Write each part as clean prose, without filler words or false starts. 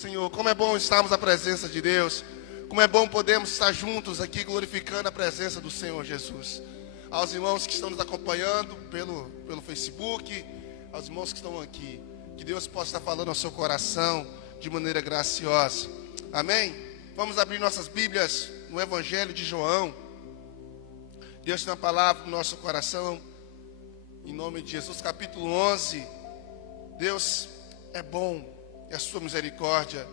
Senhor. Como é bom estarmos na presença de Deus. Como é bom podermos estar juntos aqui glorificando a presença do Senhor Jesus. Aos irmãos que estão nos acompanhando pelo Facebook, aos irmãos que estão aqui, que Deus possa estar falando ao seu coração de maneira graciosa. Amém? Vamos abrir nossas Bíblias no Evangelho de João. Deus tem uma palavra no nosso coração. Em nome de Jesus, capítulo 11. Deus é bom e a sua misericórdia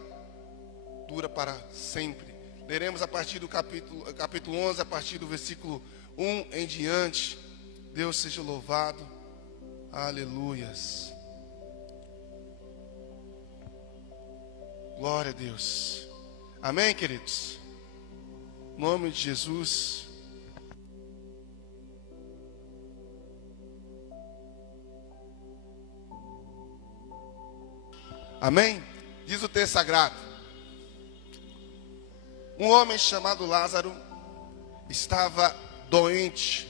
dura para sempre. Leremos a partir do capítulo 11, a partir do versículo 1 em diante. Deus seja louvado. Aleluias. Glória a Deus. Amém, queridos? Em nome de Jesus. Amém? Diz o texto sagrado. Um homem chamado Lázaro estava doente.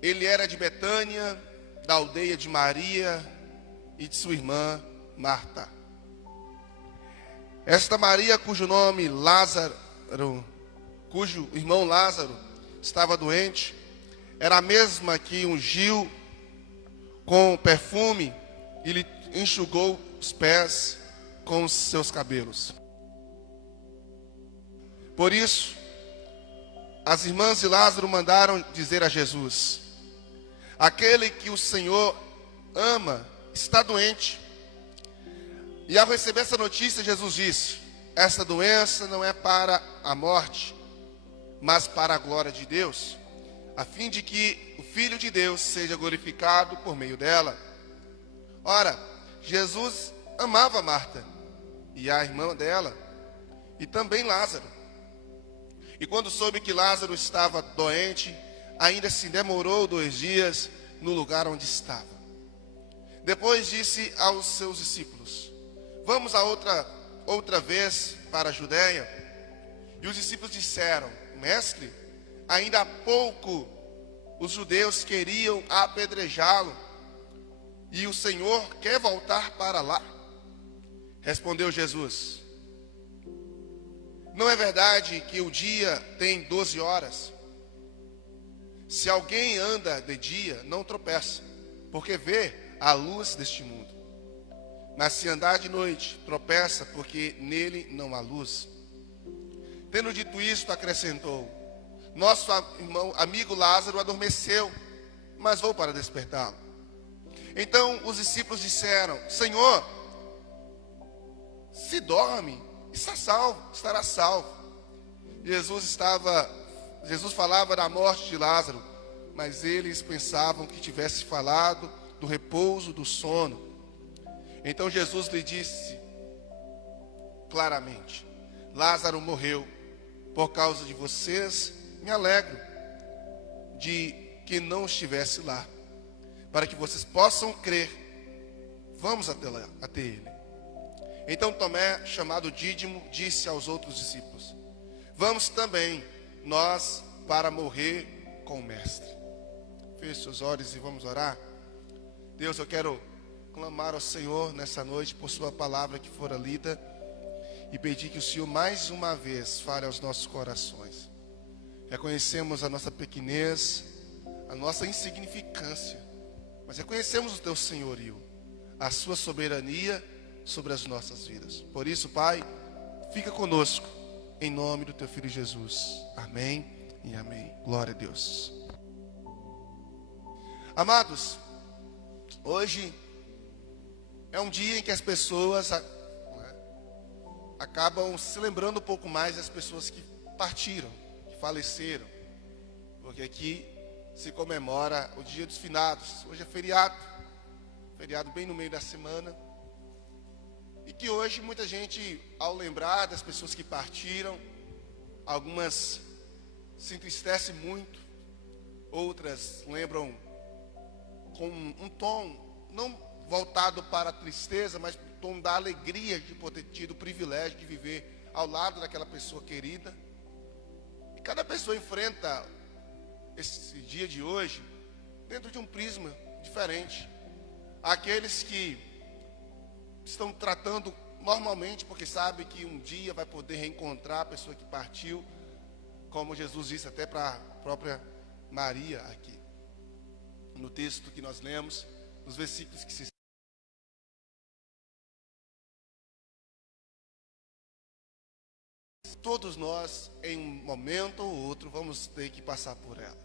Ele era de Betânia, da aldeia de Maria e de sua irmã Marta. Esta Maria, cujo irmão Lázaro estava doente, era a mesma que ungiu com perfume e lhe enxugou os pés com os seus cabelos. Por isso, as irmãs de Lázaro mandaram dizer a Jesus: aquele que o Senhor ama está doente. E ao receber essa notícia, Jesus disse: esta doença não é para a morte, mas para a glória de Deus, a fim de que o Filho de Deus seja glorificado por meio dela. Ora, Jesus amava Marta e a irmã dela, e também Lázaro. E quando soube que Lázaro estava doente, ainda se demorou 2 dias no lugar onde estava. Depois disse aos seus discípulos: vamos a outra vez para a Judeia. E os discípulos disseram: mestre, ainda há pouco os judeus queriam apedrejá-lo, e o Senhor quer voltar para lá? Respondeu Jesus: não é verdade que o dia tem 12 horas? Se alguém anda de dia, não tropeça, porque vê a luz deste mundo. Mas se andar de noite, tropeça, porque nele não há luz. Tendo dito isto, acrescentou: nosso amigo Lázaro adormeceu, mas vou para despertá-lo. Então os discípulos disseram: Senhor, se dorme, estará salvo. Jesus falava da morte de Lázaro, mas eles pensavam que tivesse falado do repouso do sono. Então Jesus lhe disse claramente: Lázaro morreu. Por causa de vocês, me alegro de que não estivesse lá, para que vocês possam crer. Vamos até ele. Então Tomé, chamado Dídimo, disse aos outros discípulos: vamos também nós para morrer com o mestre. Feche seus olhos e vamos orar. Deus, eu quero clamar ao Senhor nessa noite por sua palavra que fora lida, e pedir que o Senhor mais uma vez fale aos nossos corações. Reconhecemos a nossa pequenez, a nossa insignificância, mas reconhecemos o teu senhorio, a sua soberania sobre as nossas vidas. Por isso, Pai, fica conosco, em nome do teu Filho Jesus. Amém e amém. Glória a Deus. Amados, hoje é um dia em que as pessoas acabam se lembrando um pouco mais das pessoas que partiram, que faleceram, porque aqui se comemora o Dia dos Finados. Hoje é feriado bem no meio da semana, e que hoje muita gente, ao lembrar das pessoas que partiram, algumas se entristecem muito, outras lembram com um tom não voltado para a tristeza, mas o tom da alegria de poder ter tido o privilégio de viver ao lado daquela pessoa querida. E cada pessoa enfrenta esse dia de hoje dentro de um prisma diferente. Há aqueles que estão tratando normalmente, porque sabe que um dia vai poder reencontrar a pessoa que partiu, como Jesus disse até para a própria Maria aqui, no texto que nós lemos, nos versículos que se... Todos nós, em um momento ou outro, vamos ter que passar por ela.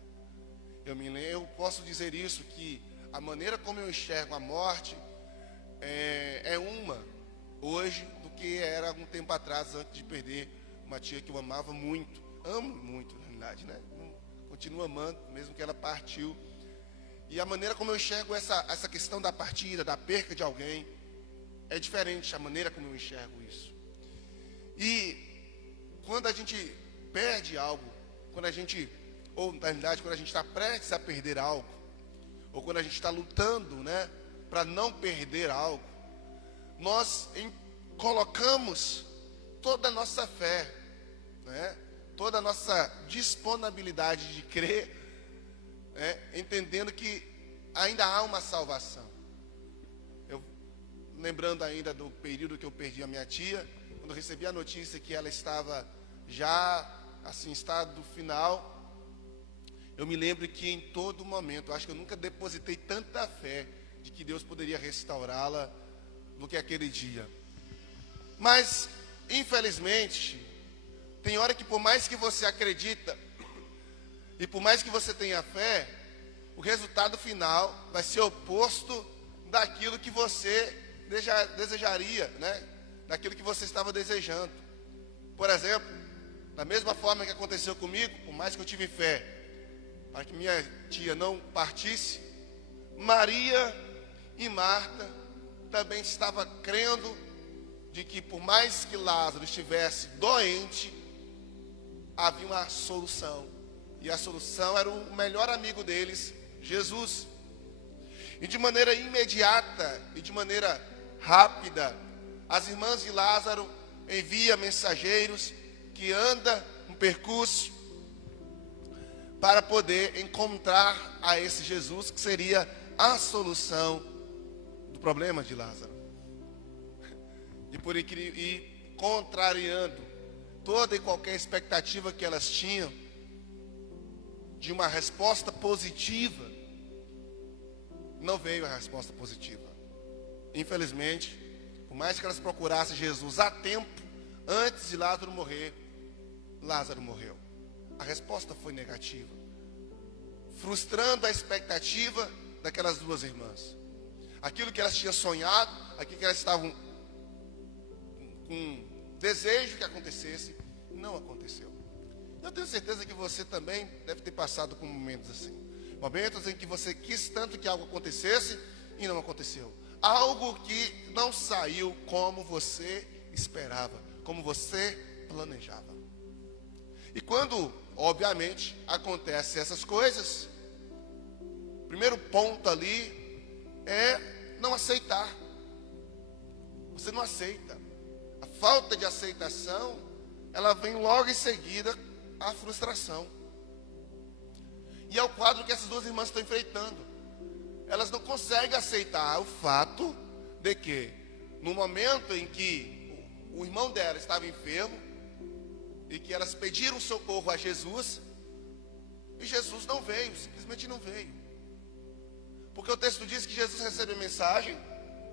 Eu posso dizer isso, que a maneira como eu enxergo a morte é uma hoje do que era algum tempo atrás, antes de perder uma tia que eu amava muito. Amo muito, na realidade, né? Continuo amando, mesmo que ela partiu. E a maneira como eu enxergo essa questão da partida, da perca de alguém, é diferente a maneira como eu enxergo isso. E quando a gente perde algo, ou na realidade quando a gente está prestes a perder algo, ou quando a gente está lutando, né, para não perder algo, nós colocamos toda a nossa fé, né, toda a nossa disponibilidade de crer, entendendo que ainda há uma salvação. Eu, lembrando ainda do período que eu perdi a minha tia, quando eu recebi a notícia que ela estava já, assim, em estado final, eu me lembro que em todo momento, eu acho que eu nunca depositei tanta fé de que Deus poderia restaurá-la do que aquele dia. Mas, infelizmente, tem hora que por mais que você acredita, e por mais que você tenha fé, o resultado final vai ser oposto daquilo que você desejaria, né? Daquilo que você estava desejando. Por exemplo, da mesma forma que aconteceu comigo, por mais que eu tive fé para que minha tia não partisse, Maria e Marta também estavam crendo de que por mais que Lázaro estivesse doente, havia uma solução. E a solução era o melhor amigo deles, Jesus. E de maneira imediata e de maneira rápida, as irmãs de Lázaro enviam mensageiros que andam um percurso para poder encontrar a esse Jesus, que seria a solução do problema de Lázaro. E contrariando toda e qualquer expectativa que elas tinham de uma resposta positiva, não veio a resposta positiva. Infelizmente, por mais que elas procurassem Jesus a tempo, antes de Lázaro morrer, Lázaro morreu. A resposta foi negativa, frustrando a expectativa daquelas duas irmãs. Aquilo que elas tinham sonhado, aquilo que elas estavam com desejo que acontecesse, não aconteceu. Eu tenho certeza que você também deve ter passado por momentos assim. Momentos em que você quis tanto que algo acontecesse e não aconteceu. Algo que não saiu como você esperava, como você planejava. E quando, obviamente, acontecem essas coisas, o primeiro ponto ali é não aceitar. Você não aceita. A falta de aceitação, ela vem logo em seguida à frustração. E é o quadro que essas duas irmãs estão enfrentando. Elas não conseguem aceitar o fato de que, no momento em que o irmão dela estava enfermo, e que elas pediram socorro a Jesus, e Jesus não veio, simplesmente não veio. Porque o texto diz que Jesus recebe a mensagem,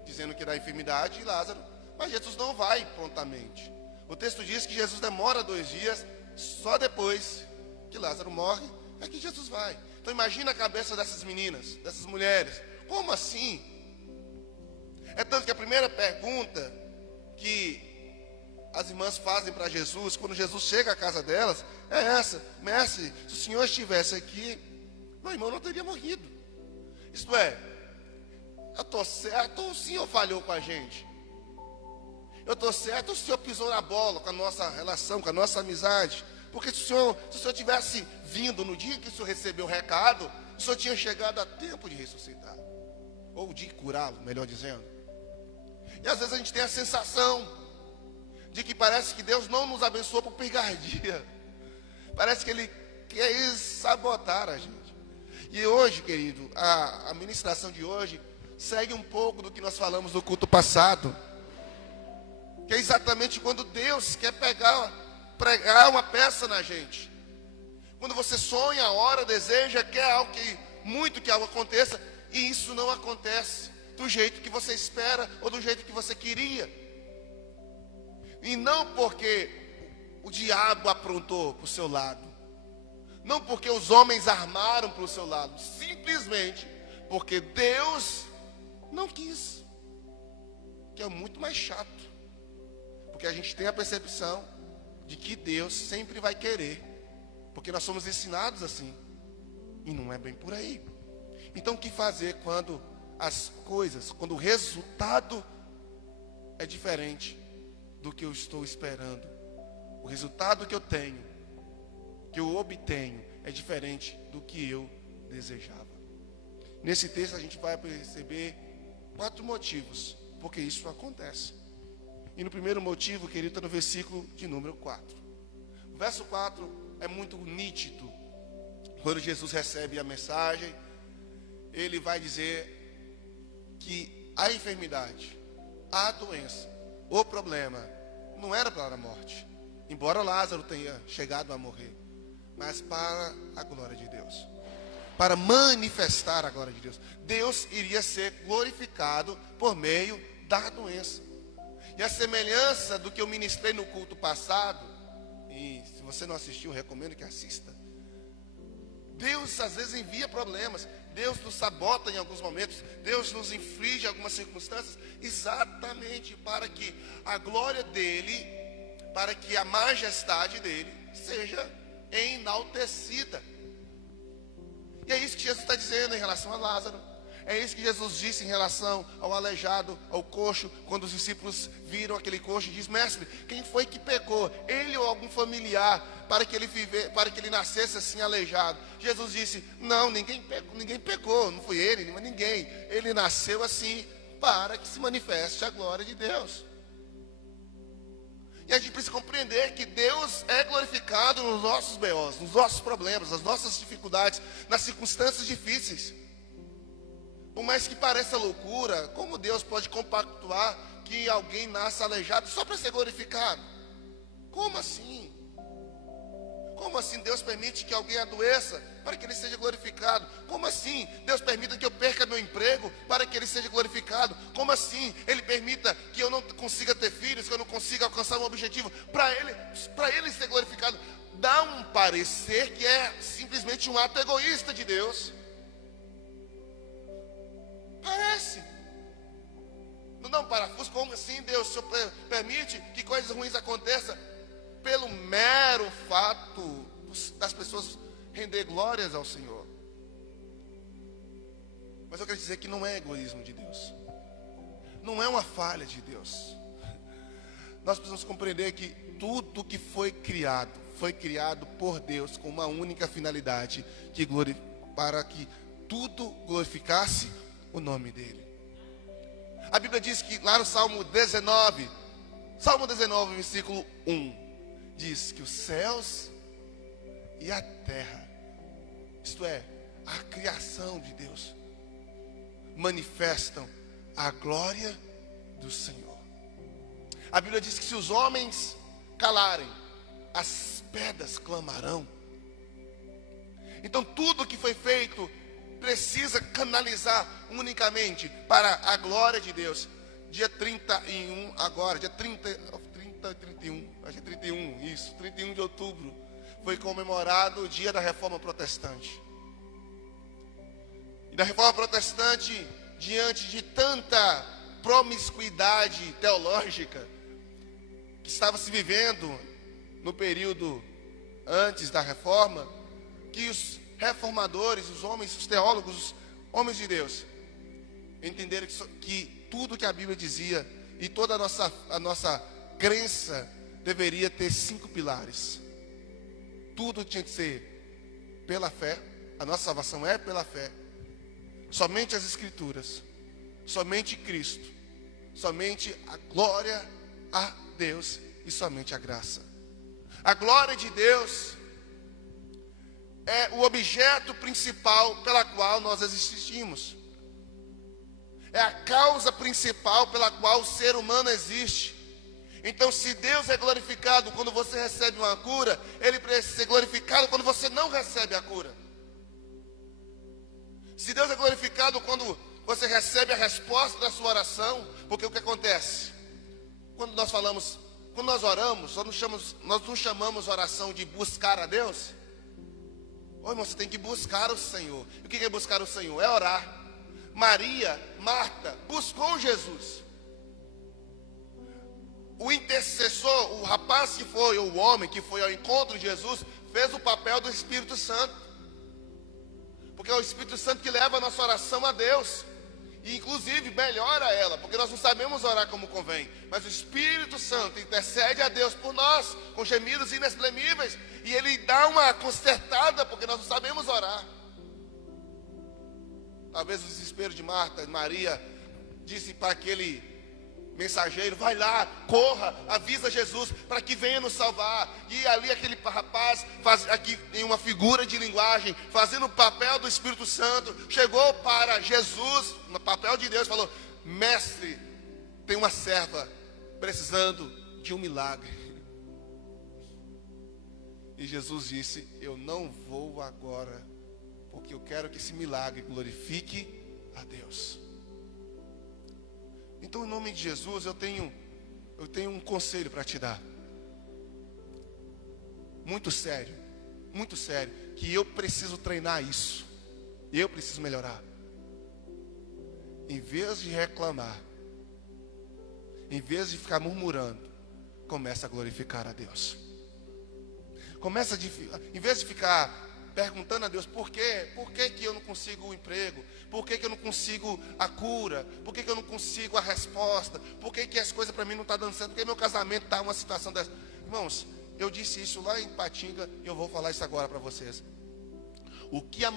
dizendo que da enfermidade de Lázaro, mas Jesus não vai prontamente. O texto diz que Jesus demora 2 dias, só depois que Lázaro morre, é que Jesus vai. Então imagina a cabeça dessas meninas, dessas mulheres. Como assim? É tanto que a primeira pergunta que as irmãs fazem para Jesus, quando Jesus chega à casa delas, é essa: mestre, se o Senhor estivesse aqui, meu irmão não teria morrido. Isto é, eu estou certo ou o Senhor falhou com a gente? Eu estou certo ou o Senhor pisou na bola com a nossa relação, com a nossa amizade? Porque se o Senhor tivesse vindo no dia que o Senhor recebeu o recado, o Senhor tinha chegado a tempo de ressuscitar, ou de curá-lo, melhor dizendo. E às vezes a gente tem a sensação de que parece que Deus não nos abençoou por picardia. Parece que Ele quer sabotar a gente. E hoje, querido, a ministração de hoje segue um pouco do que nós falamos no culto passado, Que é exatamente quando Deus quer pregar uma peça na gente. Quando você sonha, ora, deseja, quer algo que algo aconteça, e isso não acontece do jeito que você espera ou do jeito que você queria. E não porque o diabo aprontou para o seu lado, não porque os homens armaram para o seu lado, simplesmente porque Deus não quis, que é muito mais chato, porque a gente tem a percepção de que Deus sempre vai querer, porque nós somos ensinados assim, e não é bem por aí. Então o que fazer quando quando o resultado é diferente do que eu estou esperando? O resultado que eu tenho, que eu obtenho, é diferente do que eu desejava. Nesse texto a gente vai perceber 4 motivos porque isso acontece. E no primeiro motivo, querido, está no versículo de número 4. O verso 4 é muito nítido. Quando Jesus recebe a mensagem, ele vai dizer que a enfermidade, a doença, o problema não era para a morte, embora Lázaro tenha chegado a morrer, mas para a glória de Deus, para manifestar a glória de Deus. Deus iria ser glorificado por meio da doença. E a semelhança do que eu ministrei no culto passado, e se você não assistiu, eu recomendo que assista. Deus às vezes envia problemas, Deus nos sabota em alguns momentos, Deus nos inflige algumas circunstâncias, exatamente para que a glória dele, para que a majestade dele seja enaltecida. E é isso que Jesus está dizendo em relação a Lázaro. É isso que Jesus disse em relação ao aleijado, ao coxo, quando os discípulos viram aquele coxo e diz: mestre, quem foi que pecou? Ele ou algum familiar, para que ele nascesse assim aleijado? Jesus disse: não, ninguém pecou, não foi ele, mas ninguém. Ele nasceu assim para que se manifeste a glória de Deus. E a gente precisa compreender que Deus é glorificado nos nossos B.O.s, nos nossos problemas, nas nossas dificuldades, nas circunstâncias difíceis. Por mais que pareça loucura, como Deus pode compactuar que alguém nasça aleijado só para ser glorificado? Como assim? Como assim Deus permite que alguém adoeça para que ele seja glorificado? Como assim Deus permita que eu perca meu emprego para que ele seja glorificado? Como assim Ele permita que eu não consiga ter filhos, que eu não consiga alcançar um objetivo, para ele ser glorificado? Dá um parecer que é simplesmente um ato egoísta de Deus. Parece. Não dá um parafuso. Como assim Deus permite que coisas ruins aconteçam pelo mero fato das pessoas render glórias ao Senhor? Mas eu quero dizer que não é egoísmo de Deus, não é uma falha de Deus. Nós precisamos compreender que tudo que foi criado por Deus com uma única finalidade, para que tudo glorificasse o nome dele. A Bíblia diz que lá no Salmo 19, versículo 1, diz que os céus e a terra, isto é, a criação de Deus, manifestam a glória do Senhor. A Bíblia diz que se os homens calarem, as pedras clamarão. Então tudo que foi feito precisa canalizar unicamente para a glória de Deus. Dia 31 agora, dia 31, acho que 31 de outubro, foi comemorado o dia da Reforma Protestante. E da Reforma Protestante, diante de tanta promiscuidade teológica que estava se vivendo no período antes da Reforma, que os reformadores, os teólogos, os homens de Deus, entenderam que tudo que a Bíblia dizia e toda a nossa crença deveria ter 5 pilares. Tudo tinha que ser pela fé. A nossa salvação é pela fé. Somente as Escrituras, somente Cristo, somente a glória a Deus e somente a graça. A glória de Deus é o objeto principal pela qual nós existimos. É a causa principal pela qual o ser humano existe. Então, se Deus é glorificado quando você recebe uma cura, Ele precisa ser glorificado quando você não recebe a cura. Se Deus é glorificado quando você recebe a resposta da sua oração, porque o que acontece? Quando nós oramos, nós não chamamos oração de buscar a Deus. Ô irmão, você tem que buscar o Senhor. E o que é buscar o Senhor? É orar. Marta, buscou Jesus. O intercessor, o rapaz que foi, ou o homem que foi ao encontro de Jesus, fez o papel do Espírito Santo. Porque é o Espírito Santo que leva a nossa oração a Deus. E inclusive melhora ela, porque nós não sabemos orar como convém. Mas o Espírito Santo intercede a Deus por nós, com gemidos inexprimíveis. E Ele dá uma consertada, porque nós não sabemos orar. Talvez o desespero de Marta, Maria, disse para aquele mensageiro: vai lá, corra, avisa Jesus para que venha nos salvar. E ali aquele rapaz, aqui em uma figura de linguagem, fazendo o papel do Espírito Santo, chegou para Jesus, no papel de Deus, falou: mestre, tem uma serva precisando de um milagre. E Jesus disse: eu não vou agora, porque eu quero que esse milagre glorifique a Deus. Então, em nome de Jesus, eu tenho um conselho para te dar. Muito sério, que eu preciso treinar isso. Eu preciso melhorar. Em vez de reclamar, em vez de ficar murmurando, começa a glorificar a Deus. Em vez de ficar perguntando a Deus: por quê? Por que que eu não consigo o emprego? Por que que eu não consigo a cura? Por que que eu não consigo a resposta? Por que que as coisas para mim não estão dando certo? Por que meu casamento está uma situação dessa? Irmãos, eu disse isso lá em Patinga e eu vou falar isso agora para vocês. O que a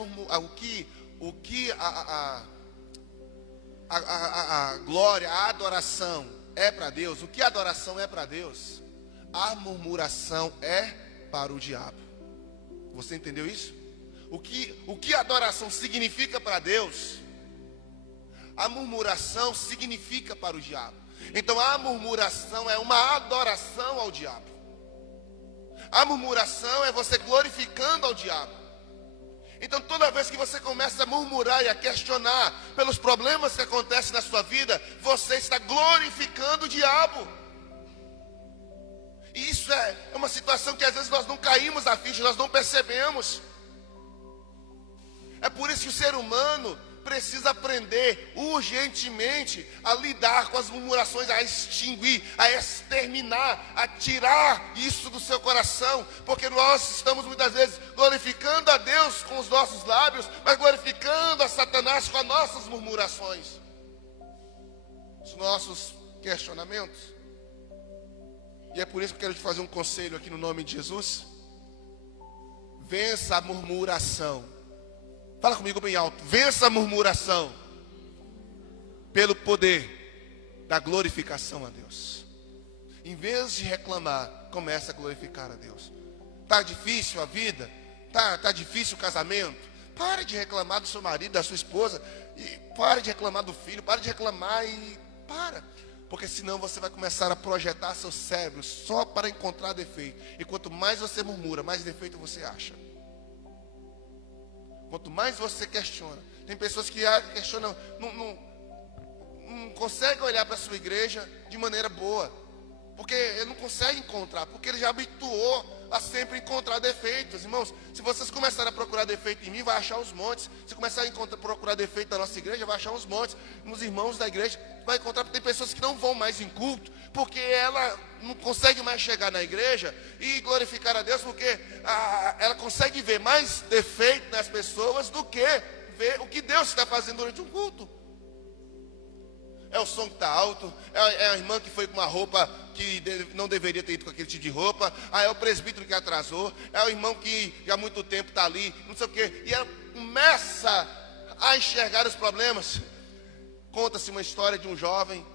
glória, a adoração é para Deus, o que a adoração é para Deus, a murmuração é para o diabo. Você entendeu isso? O que a adoração significa para Deus, a murmuração significa para o diabo. Então a murmuração é uma adoração ao diabo. A murmuração é você glorificando ao diabo. Então toda vez que você começa a murmurar e a questionar pelos problemas que acontecem na sua vida, você está glorificando o diabo. E isso é uma situação que às vezes nós não caímos na ficha, nós não percebemos. É por isso que o ser humano precisa aprender urgentemente a lidar com as murmurações, a extinguir, a exterminar, a tirar isso do seu coração. Porque nós estamos muitas vezes glorificando a Deus com os nossos lábios, mas glorificando a Satanás com as nossas murmurações, os nossos questionamentos. E é por isso que eu quero te fazer um conselho aqui no nome de Jesus. Vença a murmuração. Fala comigo bem alto. Vença a murmuração pelo poder da glorificação a Deus. Em vez de reclamar, começa a glorificar a Deus. Está difícil a vida? Tá difícil o casamento? Pare de reclamar do seu marido, da sua esposa. E pare de reclamar do filho. Pare de reclamar e para. Porque senão você vai começar a projetar seu cérebro só para encontrar defeito. E quanto mais você murmura, mais defeito você acha. Quanto mais você questiona. Tem pessoas que questionam, não conseguem olhar para a sua igreja de maneira boa. Porque ele não consegue encontrar. Porque ele já habituou a sempre encontrar defeitos. Irmãos, se vocês começarem a procurar defeito em mim, vai achar os montes. Se começar a procurar defeito na nossa igreja, vai achar os montes. Nos irmãos da igreja, vai encontrar. Porque tem pessoas que não vão mais em culto, porque ela não consegue mais chegar na igreja e glorificar a Deus, porque ela consegue ver mais defeito nas pessoas do que ver o que Deus está fazendo durante um culto. É o som que está alto, é a irmã que foi com uma roupa que não deveria ter ido com aquele tipo de roupa, é o presbítero que atrasou, é o irmão que já há muito tempo está ali, não sei o quê. E ela começa a enxergar os problemas. Conta-se uma história de um jovem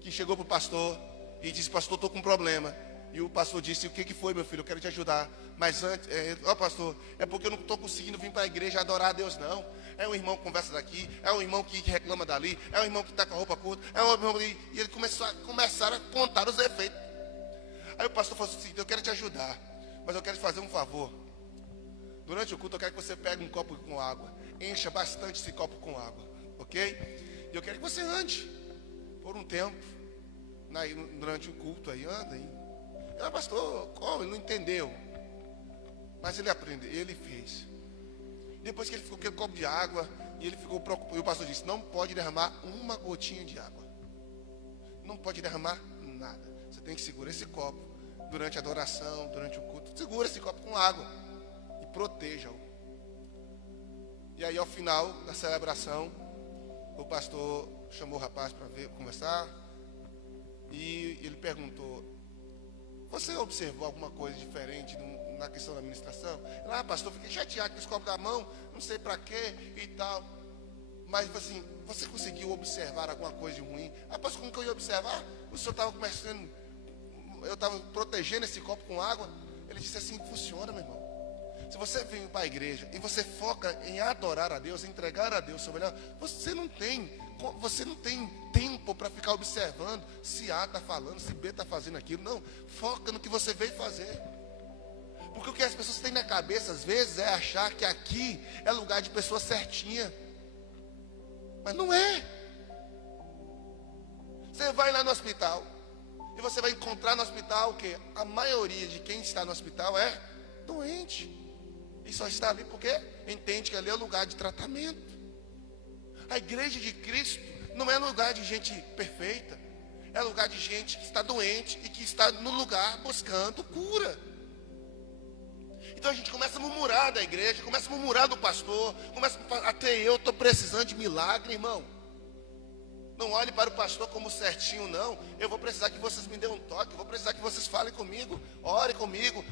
que chegou para o pastor e disse: pastor, estou com um problema. E o pastor disse: o que foi, meu filho? Eu quero te ajudar. Mas antes, pastor, é porque eu não estou conseguindo vir para a igreja adorar a Deus, não. É um irmão que conversa daqui, é um irmão que reclama dali, é um irmão que está com a roupa curta, é um irmão ali. E ele começaram a contar os defeitos. Aí o pastor falou assim: eu quero te ajudar, mas eu quero te fazer um favor. Durante o culto eu quero que você pegue um copo com água, encha bastante esse copo com água, ok? E eu quero que você ande por um tempo, durante o culto aí, anda aí. Ele: pastor, como? Ele não entendeu. Mas ele aprendeu, ele fez. Depois que ele ficou com aquele copo de água, e ele ficou preocupado, e o pastor disse: não pode derramar uma gotinha de água. Não pode derramar nada. Você tem que segurar esse copo durante a adoração, durante o culto. Segura esse copo com água e proteja-o. E aí, ao final da celebração, o pastor chamou o rapaz para conversar. E ele perguntou: você observou alguma coisa diferente na questão da administração? Ele: pastor, fiquei chateado com esse copo da mão, não sei para quê e tal. Mas assim, você conseguiu observar alguma coisa de ruim? Pastor, como que eu ia observar? O senhor estava começando, eu estava protegendo esse copo com água. Ele disse assim: funciona, meu irmão. Se você vem para a igreja e você foca em adorar a Deus, entregar a Deus o seu melhor, você não tem tempo para ficar observando se A está falando, se B está fazendo aquilo. Não, foca no que você veio fazer. Porque o que as pessoas têm na cabeça às vezes é achar que aqui é lugar de pessoa certinha. Mas não é. Você vai lá no hospital e você vai encontrar no hospital que a maioria de quem está no hospital é doente. E só está ali porque entende que ali é o lugar de tratamento. A igreja de Cristo não é lugar de gente perfeita. É lugar de gente que está doente e que está no lugar buscando cura. Então a gente começa a murmurar da igreja, começa a murmurar do pastor, começa a até eu estou precisando de milagre, irmão. Não olhe para o pastor como certinho, não. Eu vou precisar que vocês me dêem um toque, eu vou precisar que vocês falem comigo, orem comigo,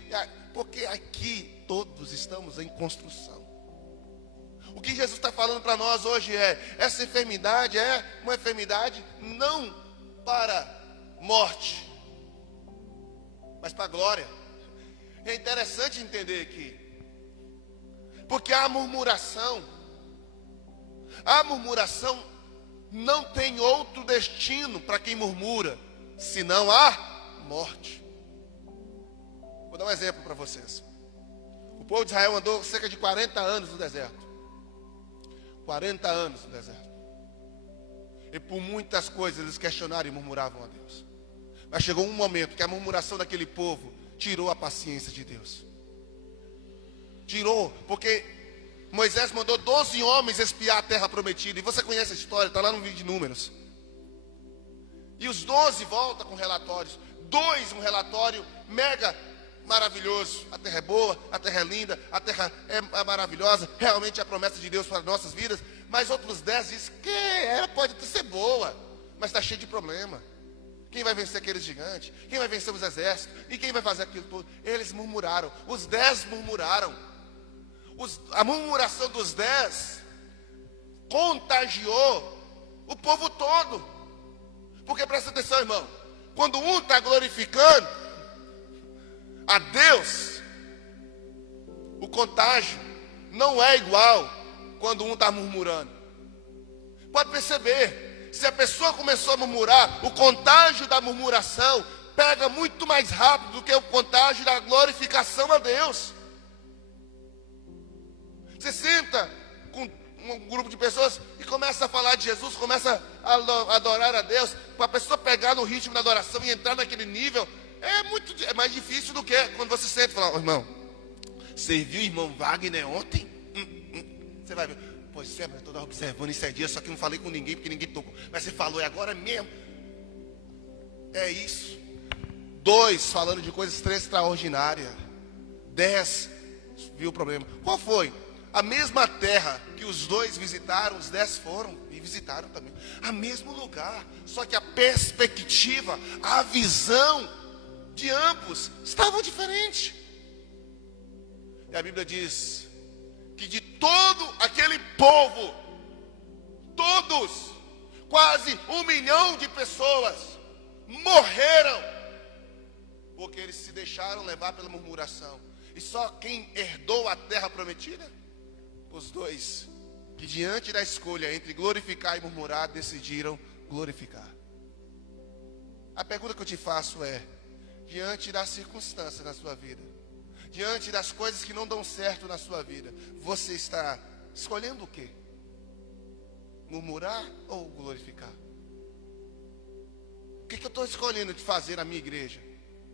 porque aqui todos estamos em construção. O que Jesus está falando para nós hoje essa enfermidade é uma enfermidade não para morte, mas para glória. É interessante entender aqui, porque a murmuração não tem outro destino para quem murmura, senão a morte. Vou dar um exemplo para vocês. O povo de Israel andou cerca de 40 anos no deserto. 40 anos no deserto. E por muitas coisas eles questionaram e murmuravam a Deus. Mas chegou um momento que a murmuração daquele povo tirou a paciência de Deus. Tirou, porque Moisés mandou 12 homens espiar a terra prometida. E você conhece a história, está lá no livro de Números. E os 12 voltam com relatórios. Um relatório mega maravilhoso. A terra é boa, a terra é linda, a terra é maravilhosa. Realmente é a promessa de Deus para nossas vidas. Mas outros 10 dizem que pode ser boa, mas está cheio de problema. Quem vai vencer aqueles gigantes? Quem vai vencer os exércitos? E quem vai fazer aquilo tudo? Eles murmuraram. Os 10 murmuraram. A murmuração dos 10 contagiou o povo todo. Porque presta atenção, irmão. Quando um está glorificando a Deus, o contágio não é igual quando um está murmurando. Pode perceber. Se a pessoa começou a murmurar, o contágio da murmuração pega muito mais rápido do que o contágio da glorificação a Deus. Você senta com um grupo de pessoas e começa a falar de Jesus, começa a adorar a Deus, para a pessoa pegar no ritmo da adoração e entrar naquele nível, é mais difícil do que quando você senta e fala: irmão, você viu o irmão Wagner ontem? Você vai ver. Pois é, mas eu estou observando isso dia, só que não falei com ninguém, porque ninguém tocou. Mas você falou, é agora mesmo. É isso. 2 falando de coisas extraordinárias. 10 viu o problema. Qual foi? A mesma terra que os 2 visitaram, os 10 foram e visitaram também. A mesmo lugar. Só que a perspectiva, a visão de ambos estavam diferente. E a Bíblia diz que de todo aquele povo, todos, quase 1 milhão de pessoas morreram porque eles se deixaram levar pela murmuração. E só quem herdou a terra prometida? Os dois, que diante da escolha entre glorificar e murmurar, decidiram glorificar. A pergunta que eu te faço é: diante das circunstâncias na sua vida, diante das coisas que não dão certo na sua vida, você está escolhendo o quê? Murmurar ou glorificar? O que eu estou escolhendo de fazer na minha igreja?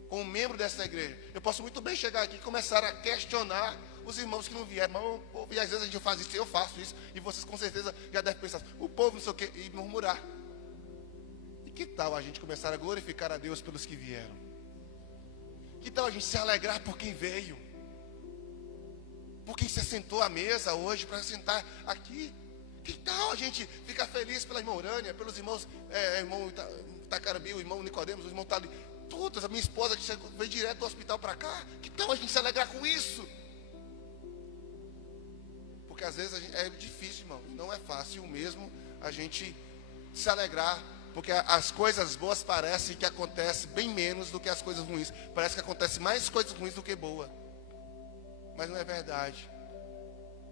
Como membro dessa igreja, eu posso muito bem chegar aqui e começar a questionar os irmãos que não vieram. E às vezes a gente faz isso, eu faço isso, e vocês com certeza já devem pensar, o povo não sei o quê, e murmurar. E que tal a gente começar a glorificar a Deus pelos que vieram? Que tal a gente se alegrar por quem veio? Por quem se sentou à mesa hoje para sentar aqui? Que tal a gente ficar feliz pela irmã Urânia, pelos irmãos, irmão Itacarbi, o irmão Nicodemos, o irmão Tali, todas, a minha esposa que veio direto do hospital para cá. Que tal a gente se alegrar com isso? Porque às vezes é difícil, irmão, não é fácil mesmo a gente se alegrar, porque as coisas boas parecem que acontecem bem menos do que as coisas ruins. Parece que acontece mais coisas ruins do que boas. Mas não é verdade.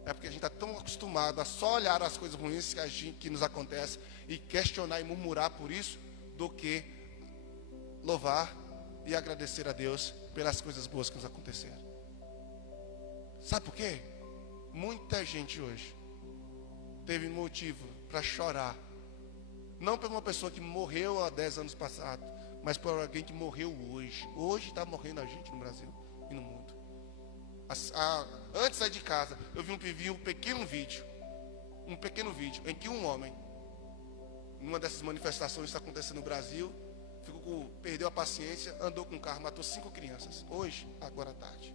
É porque a gente está tão acostumado a só olhar as coisas ruins que nos acontecem e questionar e murmurar por isso, do que louvar e agradecer a Deus pelas coisas boas que nos aconteceram. Sabe por quê? Muita gente hoje teve motivo para chorar, não por uma pessoa que morreu há 10 anos passados, mas por alguém que morreu hoje. Hoje está morrendo a gente no Brasil e no mundo. Antes de sair de casa, eu vi um pequeno vídeo em que um homem, numa dessas manifestações que está acontecendo no Brasil, perdeu a paciência, andou com o carro, matou 5 crianças, hoje, agora à tarde.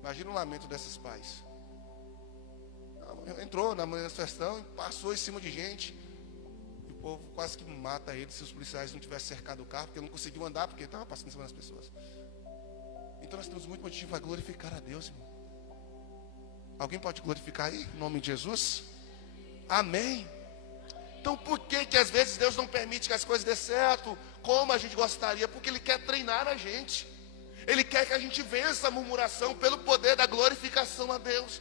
Imagina o lamento desses pais. Entrou na manifestação, passou em cima de gente, e o povo quase que mata ele se os policiais não tivessem cercado o carro, porque ele não conseguiu andar, porque estava passando em cima das pessoas. Então nós temos muito motivo para glorificar a Deus, irmão. Alguém pode glorificar aí, em nome de Jesus? Amém. Então por que às vezes Deus não permite que as coisas dê certo como a gente gostaria? Porque Ele quer treinar a gente. Ele quer que a gente vença a murmuração pelo poder da glorificação a Deus.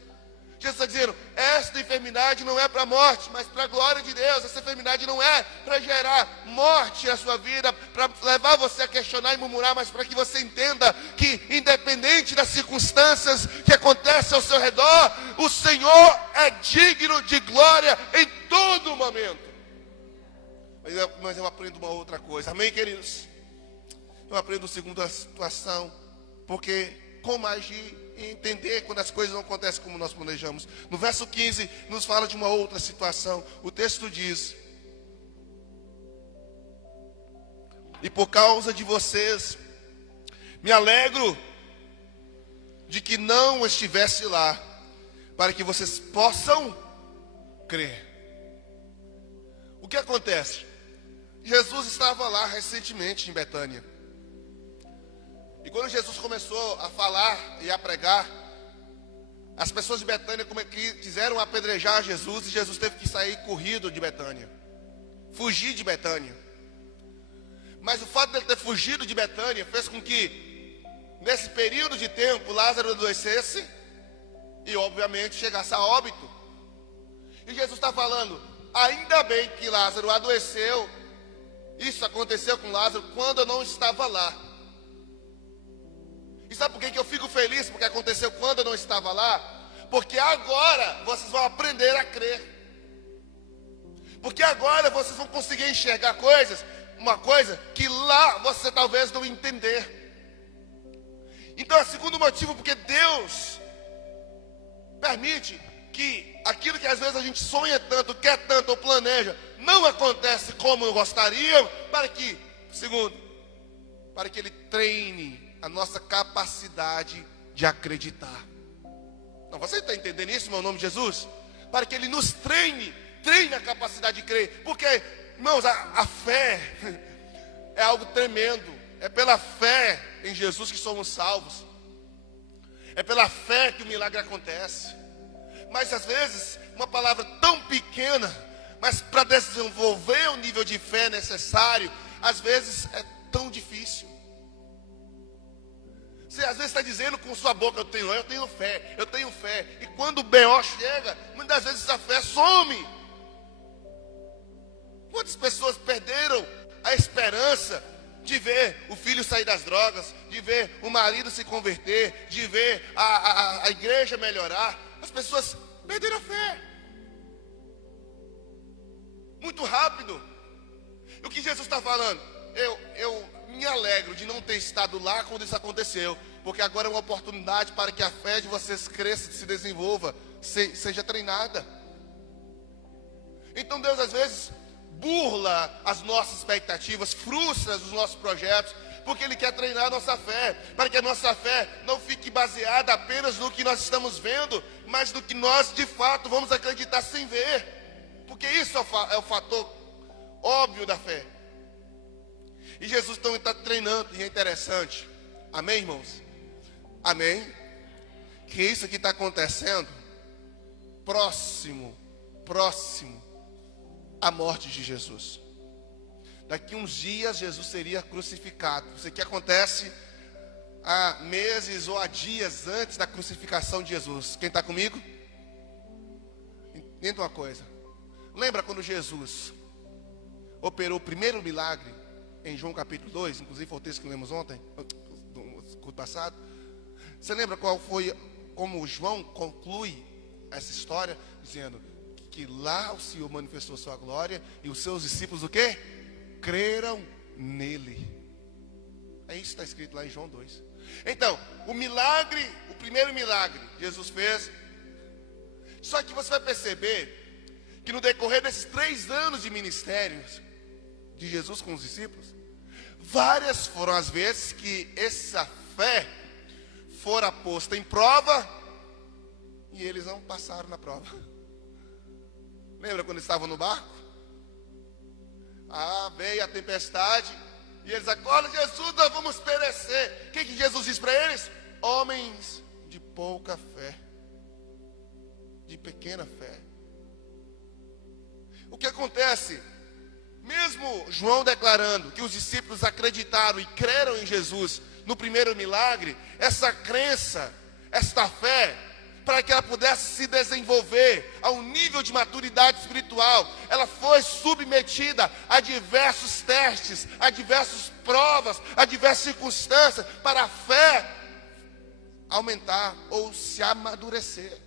Jesus está dizendo, esta enfermidade não é para a morte, mas para a glória de Deus. Essa enfermidade não é para gerar morte na sua vida, para levar você a questionar e murmurar, mas para que você entenda que, independente das circunstâncias que acontecem ao seu redor, o Senhor é digno de glória em todo momento. Mas eu aprendo uma outra coisa, amém, queridos? Eu aprendo a segunda situação, porque como agir e entender quando as coisas não acontecem como nós planejamos. No verso 15 nos fala de uma outra situação. O texto diz: e por causa de vocês me alegro de que não estivesse lá, para que vocês possam crer. O que acontece? Jesus estava lá recentemente em Betânia. E quando Jesus começou a falar e a pregar, as pessoas de Betânia quiseram apedrejar Jesus, e Jesus teve que sair corrido de Betânia, fugir de Betânia. Mas o fato de ele ter fugido de Betânia fez com que, nesse período de tempo, Lázaro adoecesse e obviamente chegasse a óbito. E Jesus está falando, ainda bem que Lázaro adoeceu. Isso aconteceu com Lázaro quando eu não estava lá. E sabe por que eu fico feliz? Porque aconteceu quando eu não estava lá? Porque agora vocês vão aprender a crer. Porque agora vocês vão conseguir enxergar uma coisa que lá você talvez não entender. Então é o segundo motivo porque Deus permite que aquilo que às vezes a gente sonha tanto, quer tanto ou planeja, não acontece como eu gostaria, para que Ele treine a nossa capacidade de acreditar. Não, você está entendendo isso, meu nome de Jesus? Para que Ele nos treine a capacidade de crer. Porque, irmãos, a fé é algo tremendo. É pela fé em Jesus que somos salvos. É pela fé que o milagre acontece. Mas às vezes, uma palavra tão pequena, mas para desenvolver o nível de fé necessário, às vezes é tão difícil. Você às vezes está dizendo com sua boca, eu tenho fé, eu tenho fé. E quando o B.O. chega, muitas vezes essa fé some. Quantas pessoas perderam a esperança de ver o filho sair das drogas, de ver o marido se converter, de ver a igreja melhorar? As pessoas perderam a fé. Muito rápido. O que Jesus está falando? Eu me alegro de não ter estado lá quando isso aconteceu, porque agora é uma oportunidade para que a fé de vocês cresça, se desenvolva, seja treinada. Então Deus às vezes burla as nossas expectativas, frustra os nossos projetos, porque Ele quer treinar a nossa fé, para que a nossa fé não fique baseada apenas no que nós estamos vendo, mas no que nós de fato vamos acreditar sem ver, porque isso é o fator óbvio da fé. E Jesus então está treinando, e é interessante, amém, irmãos? Amém? Que isso que está acontecendo próximo à morte de Jesus. Daqui uns dias Jesus seria crucificado. Isso aqui acontece há meses ou há dias antes da crucificação de Jesus. Quem está comigo? Entenda uma coisa. Lembra quando Jesus operou o primeiro milagre em João capítulo 2? Inclusive foi o texto que lemos ontem, no culto passado. Você lembra como João conclui essa história? Dizendo que lá o Senhor manifestou sua glória e os seus discípulos o quê? Creram nele. É isso que está escrito lá em João 2. Então, o primeiro milagre Jesus fez. Só que você vai perceber que no decorrer desses 3 anos de ministério de Jesus com os discípulos, várias foram as vezes que essa fé fora posta em prova e eles não passaram na prova. Lembra quando estavam no barco? Veio a tempestade e eles acordam: Jesus, nós vamos perecer. O que Jesus diz para eles? Homens de pouca fé, de pequena fé. O que acontece? Mesmo João declarando que os discípulos acreditaram e creram em Jesus no primeiro milagre, essa crença, esta fé, para que ela pudesse se desenvolver a um nível de maturidade espiritual, ela foi submetida a diversos testes, a diversas provas, a diversas circunstâncias, para a fé aumentar ou se amadurecer.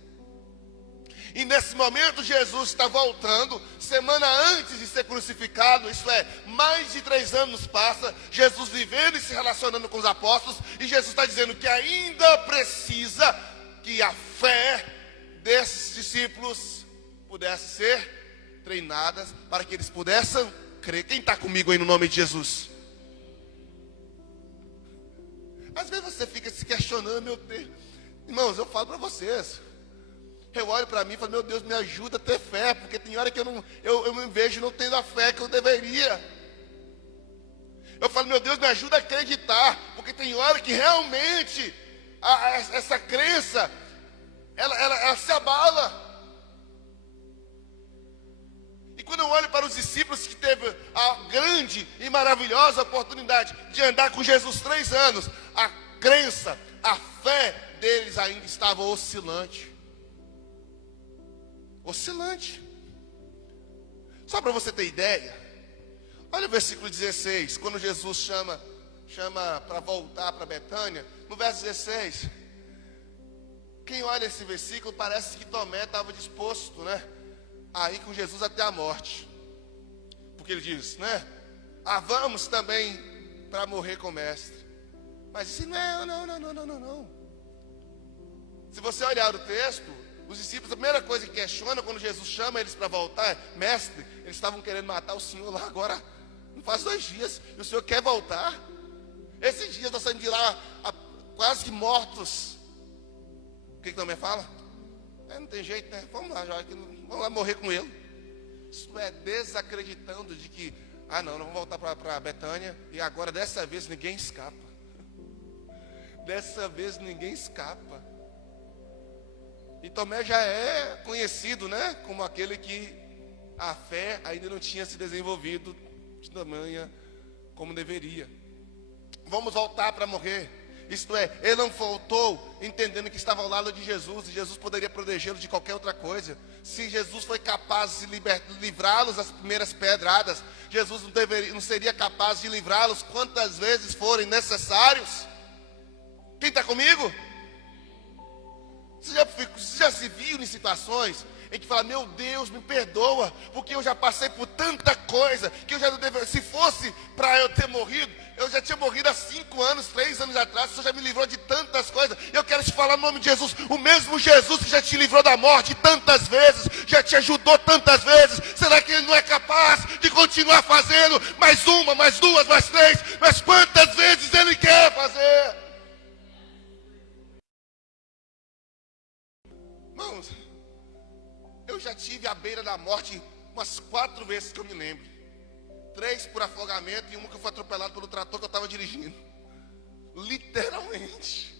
E nesse momento Jesus está voltando, semana antes de ser crucificado, isso é, mais de 3 anos passa, Jesus vivendo e se relacionando com os apóstolos, e Jesus está dizendo que ainda precisa que a fé desses discípulos pudesse ser treinada, para que eles pudessem crer. Quem está comigo aí no nome de Jesus? Às vezes você fica se questionando, meu Deus, irmãos, eu falo para vocês, eu olho para mim e falo: meu Deus, me ajuda a ter fé, porque tem hora que eu me vejo não tendo a fé que eu deveria. Eu falo: meu Deus, me ajuda a acreditar, porque tem hora que realmente essa crença, ela se abala. E quando eu olho para os discípulos que teve a grande e maravilhosa oportunidade de andar com Jesus 3 anos, a crença, a fé deles ainda estava oscilante. Só para você ter ideia, olha o versículo 16, quando Jesus chama para voltar para Betânia, no verso 16, quem olha esse versículo parece que Tomé estava disposto, a ir com Jesus até a morte, porque ele diz, vamos também para morrer com o mestre. Mas disse: não. Se você olhar o texto, os discípulos, a primeira coisa que questionam quando Jesus chama eles para voltar é: mestre, eles estavam querendo matar o Senhor lá agora, não faz 2 dias, e o Senhor quer voltar? Esses dias nós saímos de lá quase que mortos. O que também fala? Não tem jeito, vamos lá, vamos lá morrer com ele. Isso é desacreditando de que, não vamos voltar para Betânia, e agora dessa vez ninguém escapa. Dessa vez ninguém escapa. E Tomé já é conhecido, como aquele que a fé ainda não tinha se desenvolvido de tamanha como deveria. Vamos voltar para morrer. Isto é, ele não faltou entendendo que estava ao lado de Jesus, e Jesus poderia protegê-lo de qualquer outra coisa. Se Jesus foi capaz de livrá-los das primeiras pedradas, Jesus não seria capaz de livrá-los quantas vezes forem necessários. Quem está comigo? Você já se viu em situações em que fala, meu Deus, me perdoa, porque eu já passei por tanta coisa, que eu já não deveria, se fosse para eu ter morrido, eu já tinha morrido há 5 anos, 3 anos atrás, o Senhor já me livrou de tantas coisas. Eu quero te falar no nome de Jesus, o mesmo Jesus que já te livrou da morte tantas vezes, já te ajudou tantas vezes, será que Ele não é capaz de continuar fazendo mais uma, mais duas, mais três, mas quantas vezes Ele quer fazer? Irmãos, eu já tive à beira da morte umas 4 vezes que eu me lembro. 3 por afogamento e uma que eu fui atropelado pelo trator que eu estava dirigindo. Literalmente.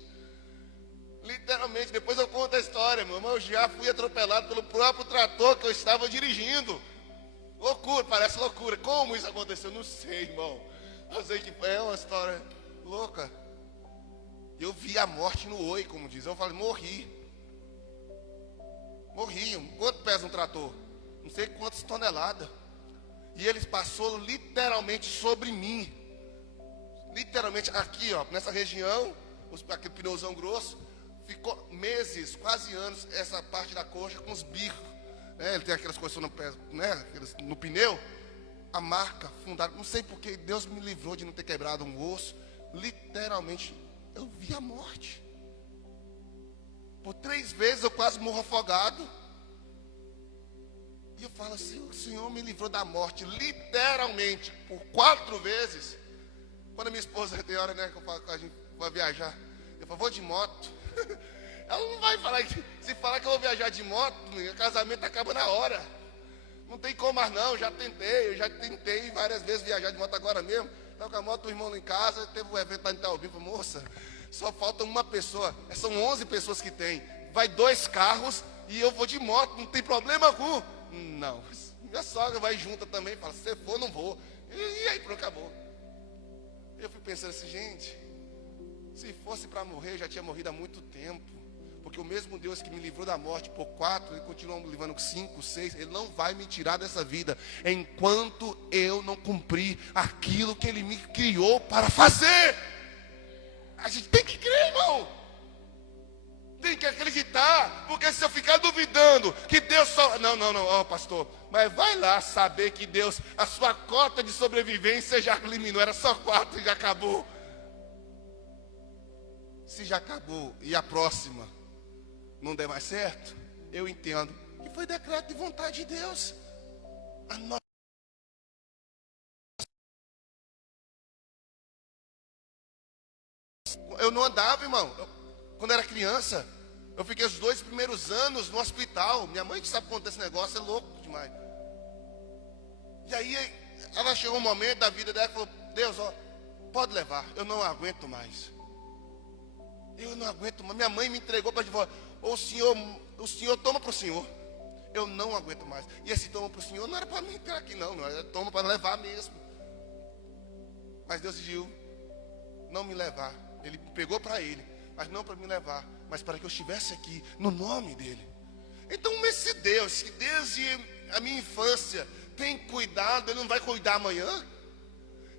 Literalmente. Depois eu conto a história, meu irmão. Eu já fui atropelado pelo próprio trator que eu estava dirigindo. Loucura, parece loucura. Como isso aconteceu? Não sei, irmão. Eu sei que é uma história louca. Eu vi a morte no oi, como diz. Eu falei, morri. Morri. Quanto pesa um trator? Não sei quantas toneladas. E ele passou literalmente sobre mim. Literalmente aqui, ó, nessa região, aquele pneuzão grosso, ficou meses, quase anos, essa parte da coxa com os bicos. Né? Ele tem aquelas coisas no pé, né? No pneu, a marca fundada. Não sei porque Deus me livrou de não ter quebrado um osso. Literalmente, eu vi a morte. Por 3 vezes eu quase morro afogado. E eu falo assim, o Senhor me livrou da morte, literalmente, por 4 vezes. Quando a minha esposa tem hora, né, que eu falo que a gente vai viajar, eu falo, vou de moto. Ela não vai falar, se falar que eu vou viajar de moto, o casamento acaba na hora. Não tem como mais não, eu já tentei várias vezes viajar de moto agora mesmo. Estava com a moto do irmão lá em casa, teve um evento lá em Itaúbim, falei, moça, só falta uma pessoa, são 11 pessoas que tem. Vai 2 carros e eu vou de moto, não tem problema algum. Não, minha sogra vai junto também, fala, se for, não vou. E aí, pronto, acabou. Eu fui pensando assim, gente, se fosse para morrer, eu já tinha morrido há muito tempo. Porque o mesmo Deus que me livrou da morte por 4, Ele continua me livrando 5, 6, Ele não vai me tirar dessa vida, enquanto eu não cumprir aquilo que Ele me criou para fazer. A gente tem que crer, irmão. Tem que acreditar, porque se eu ficar duvidando que Deus só... Não, ó pastor, mas vai lá saber que Deus, a sua cota de sobrevivência já eliminou, era só 4 e já acabou. Se já acabou e a próxima não der mais certo, eu entendo que foi decreto de vontade de Deus. Eu não andava, irmão. Quando era criança, eu fiquei os 2 primeiros anos no hospital. Minha mãe que sabe contar esse negócio, é louco demais. E aí, ela chegou um momento da vida dela e falou, Deus, ó, pode levar, eu não aguento mais. Eu não aguento mais. Minha mãe me entregou para advogado. O senhor toma para o senhor. Eu não aguento mais. E esse toma para o senhor não era para mim entrar aqui, não era toma para levar mesmo. Mas Deus decidiu não me levar. Ele pegou para ele, mas não para me levar, mas para que eu estivesse aqui, no nome dele. Então esse Deus, que desde a minha infância tem cuidado, Ele não vai cuidar amanhã?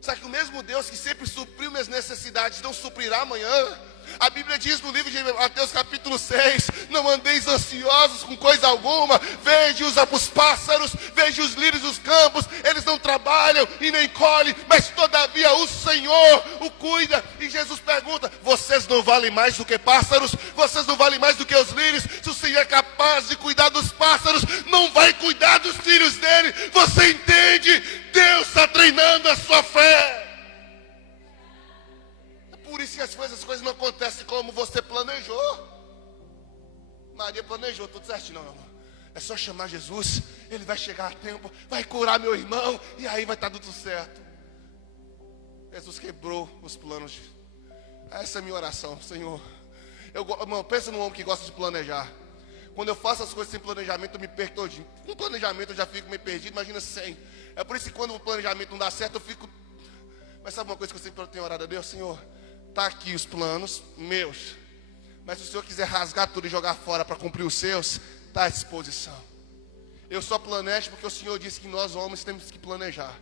Será que o mesmo Deus que sempre supriu minhas necessidades não suprirá amanhã? A Bíblia diz no livro de Mateus capítulo 6, não andeis ansiosos com coisa alguma, veja os pássaros, veja os lírios dos campos, eles não trabalham e nem colhem, mas todavia o Senhor o cuida. E Jesus pergunta, vocês não valem mais do que pássaros? Vocês não valem mais do que os lírios? Se o Senhor é capaz de cuidar dos pássaros, não vai cuidar dos filhos dele? Você entende? Deus está treinando a sua fé. Por isso que as coisas não acontecem como você planejou. Maria planejou tudo certinho. Não. É só chamar Jesus, Ele vai chegar a tempo, vai curar meu irmão, e aí vai estar tudo certo. Jesus quebrou os planos. Essa é a minha oração, Senhor. Irmão, pensa num homem que gosta de planejar. Quando eu faço as coisas sem planejamento, eu me perco todinho. Com planejamento eu já fico meio perdido, imagina sem. É por isso que quando o planejamento não dá certo, eu fico... Mas sabe uma coisa que eu sempre tenho orado a Deus? Senhor, Está aqui os planos meus. Mas se o Senhor quiser rasgar tudo e jogar fora para cumprir os seus, está à disposição. Eu só planejo porque o Senhor disse que nós homens temos que planejar.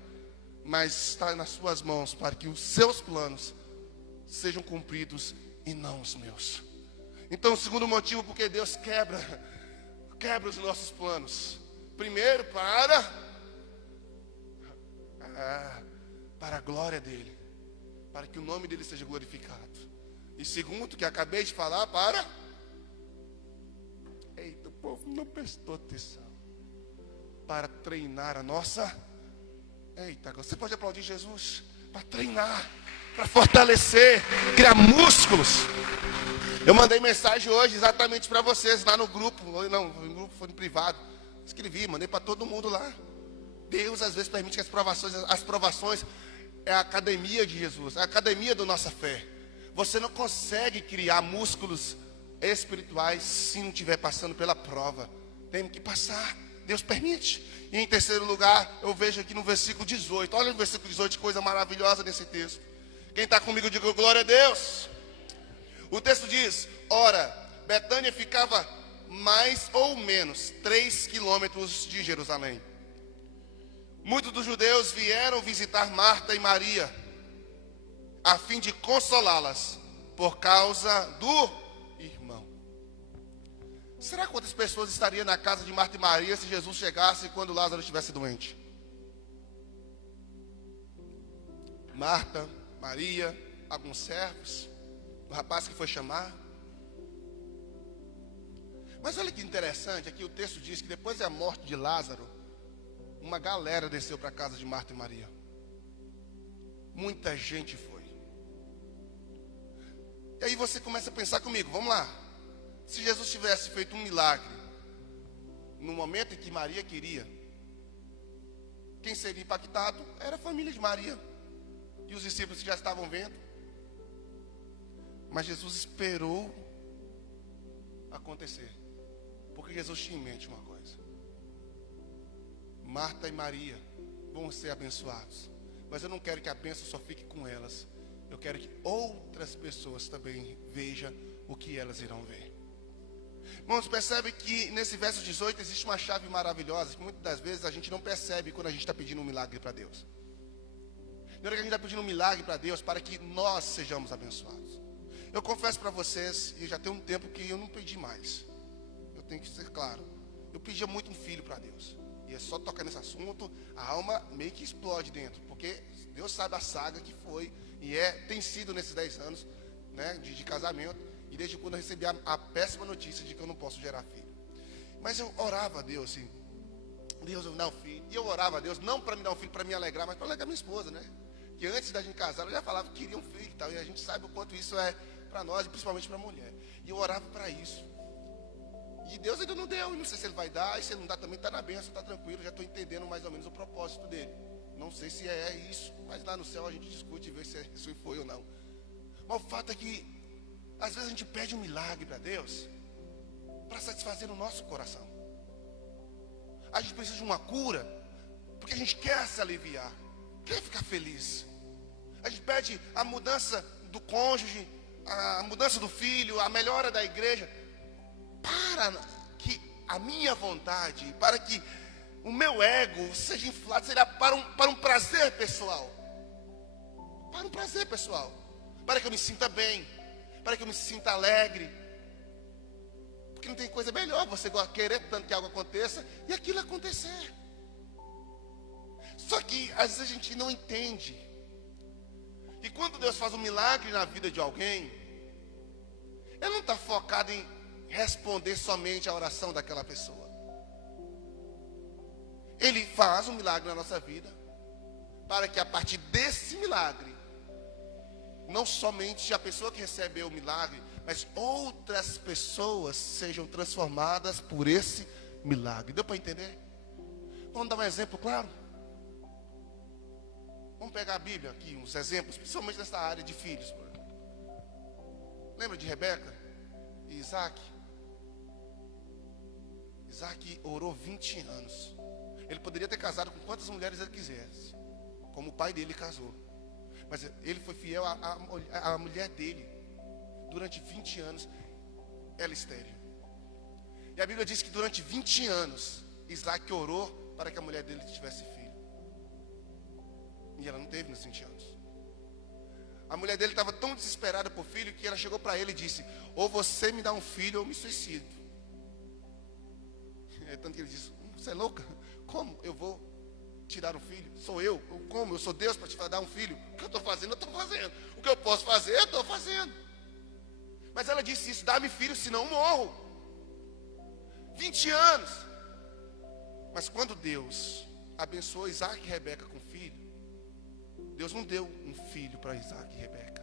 Mas está nas suas mãos para que os seus planos sejam cumpridos e não os meus. Então, o segundo motivo porque Deus quebra os nossos planos. Primeiro, para a glória dele, para que o nome dele seja glorificado. E segundo, que acabei de falar, eita, o povo não prestou atenção. Para treinar a nossa... Eita, você pode aplaudir Jesus? Para treinar, para fortalecer, criar músculos. Eu mandei mensagem hoje exatamente para vocês lá no grupo. Não, o grupo foi no privado. Escrevi, mandei para todo mundo lá. Deus às vezes permite que as provações é a academia de Jesus, é a academia da nossa fé. Você não consegue criar músculos espirituais se não estiver passando pela prova. Tem que passar, Deus permite. E em terceiro lugar, eu vejo aqui no versículo 18. Olha o versículo 18, que coisa maravilhosa nesse texto. Quem está comigo, diga glória a Deus. O texto diz: ora, Betânia ficava mais ou menos 3 quilômetros de Jerusalém. Muitos dos judeus vieram visitar Marta e Maria, a fim de consolá-las por causa do irmão. Será quantas pessoas estariam na casa de Marta e Maria se Jesus chegasse quando Lázaro estivesse doente? Marta, Maria, alguns servos, o rapaz que foi chamar. Mas olha que interessante, aqui o texto diz que depois da morte de Lázaro, uma galera desceu para a casa de Marta e Maria. Muita gente foi. E aí você começa a pensar comigo, vamos lá. Se Jesus tivesse feito um milagre no momento em que Maria queria, quem seria impactado era a família de Maria e os discípulos que já estavam vendo. Mas Jesus esperou acontecer, porque Jesus tinha em mente uma coisa: Marta e Maria vão ser abençoados, mas eu não quero que a bênção só fique com elas. Eu quero que outras pessoas também vejam o que elas irão ver. Irmãos, percebe que nesse verso 18 existe uma chave maravilhosa que muitas das vezes a gente não percebe quando a gente está pedindo um milagre para Deus. Na hora que a gente está pedindo um milagre para Deus, para que nós sejamos abençoados. Eu confesso para vocês, e já tem um tempo que eu não pedi mais. Eu tenho que ser claro. Eu pedia muito um filho para Deus. E é só tocar nesse assunto, a alma meio que explode dentro. Porque Deus sabe a saga que foi e tem sido nesses 10 anos, né, de casamento. E desde quando eu recebi a péssima notícia de que eu não posso gerar filho. Mas eu orava a Deus assim: Deus, eu me dá um filho. E eu orava a Deus, não para me dar um filho para me alegrar, mas para alegrar minha esposa, né? Que antes da gente casar, eu já falava que queria um filho e tal. E a gente sabe o quanto isso é para nós e principalmente para a mulher. E eu orava para isso. E Deus ainda não deu, e não sei se Ele vai dar. E se Ele não dá também, está na bênção, está tranquilo. Já estou entendendo mais ou menos o propósito dele. Não sei se é isso, mas lá no céu a gente discute e vê se isso foi ou não. Mas o fato é que às vezes a gente pede um milagre para Deus para satisfazer o nosso coração. A gente precisa de uma cura porque a gente quer se aliviar, quer ficar feliz. A gente pede a mudança do cônjuge, a mudança do filho, a melhora da igreja, para que a minha vontade, para que o meu ego seja inflado, seja para um prazer pessoal. Para um prazer pessoal. Para que eu me sinta bem, para que eu me sinta alegre. Porque não tem coisa melhor você querer tanto que algo aconteça e aquilo acontecer. Só que às vezes a gente não entende. E quando Deus faz um milagre na vida de alguém, Ele não está focado em responder somente a oração daquela pessoa. Ele faz um milagre na nossa vida, para que a partir desse milagre, não somente a pessoa que recebeu o milagre, mas outras pessoas sejam transformadas por esse milagre. Deu para entender? Vamos dar um exemplo claro? Vamos pegar a Bíblia aqui, uns exemplos, principalmente nessa área de filhos. Lembra de Rebeca e Isaac? Isaac orou 20 anos. Ele poderia ter casado com quantas mulheres ele quisesse, como o pai dele casou. Mas ele foi fiel à mulher dele. Durante 20 anos, ela estéril. E a Bíblia diz que durante 20 anos, Isaac orou para que a mulher dele tivesse filho. E ela não teve nos 20 anos. A mulher dele estava tão desesperada por filho que ela chegou para ele e disse: ou você me dá um filho ou eu me suicido. Tanto que ele disse: você é louca? Como eu vou tirar um filho? Sou eu? Como? Eu sou Deus para te dar um filho? O que eu estou fazendo? Eu estou fazendo. O que eu posso fazer? Eu estou fazendo. Mas ela disse isso: dá-me filho, senão eu morro. 20 anos. Mas quando Deus abençoou Isaac e Rebeca com filho, Deus não deu um filho para Isaac e Rebeca.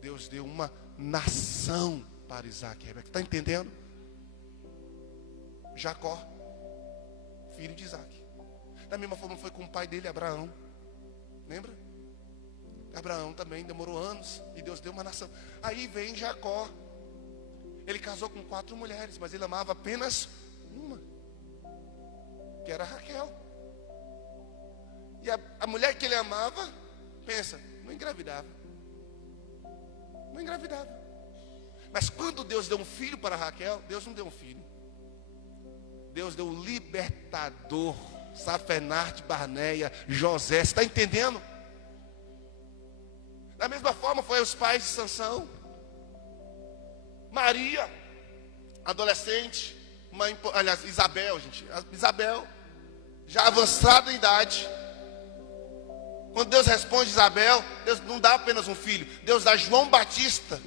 Deus deu uma nação para Isaac e Rebeca. Está entendendo? Jacó, filho de Isaac. Da mesma forma foi com o pai dele, Abraão. Lembra? Abraão também demorou anos e Deus deu uma nação. Aí vem Jacó. Ele casou com 4 mulheres, mas ele amava apenas uma, que era Raquel. E a mulher que ele amava, pensa, não engravidava. Não engravidava. Mas quando Deus deu um filho para Raquel, Deus não deu um filho. Deus deu o libertador, Safenate Barneia, José. Você está entendendo? Da mesma forma foi os pais de Sansão. Maria, adolescente, Isabel, gente. Isabel, já avançada em idade. Quando Deus responde Isabel, Deus não dá apenas um filho, Deus dá João Batista.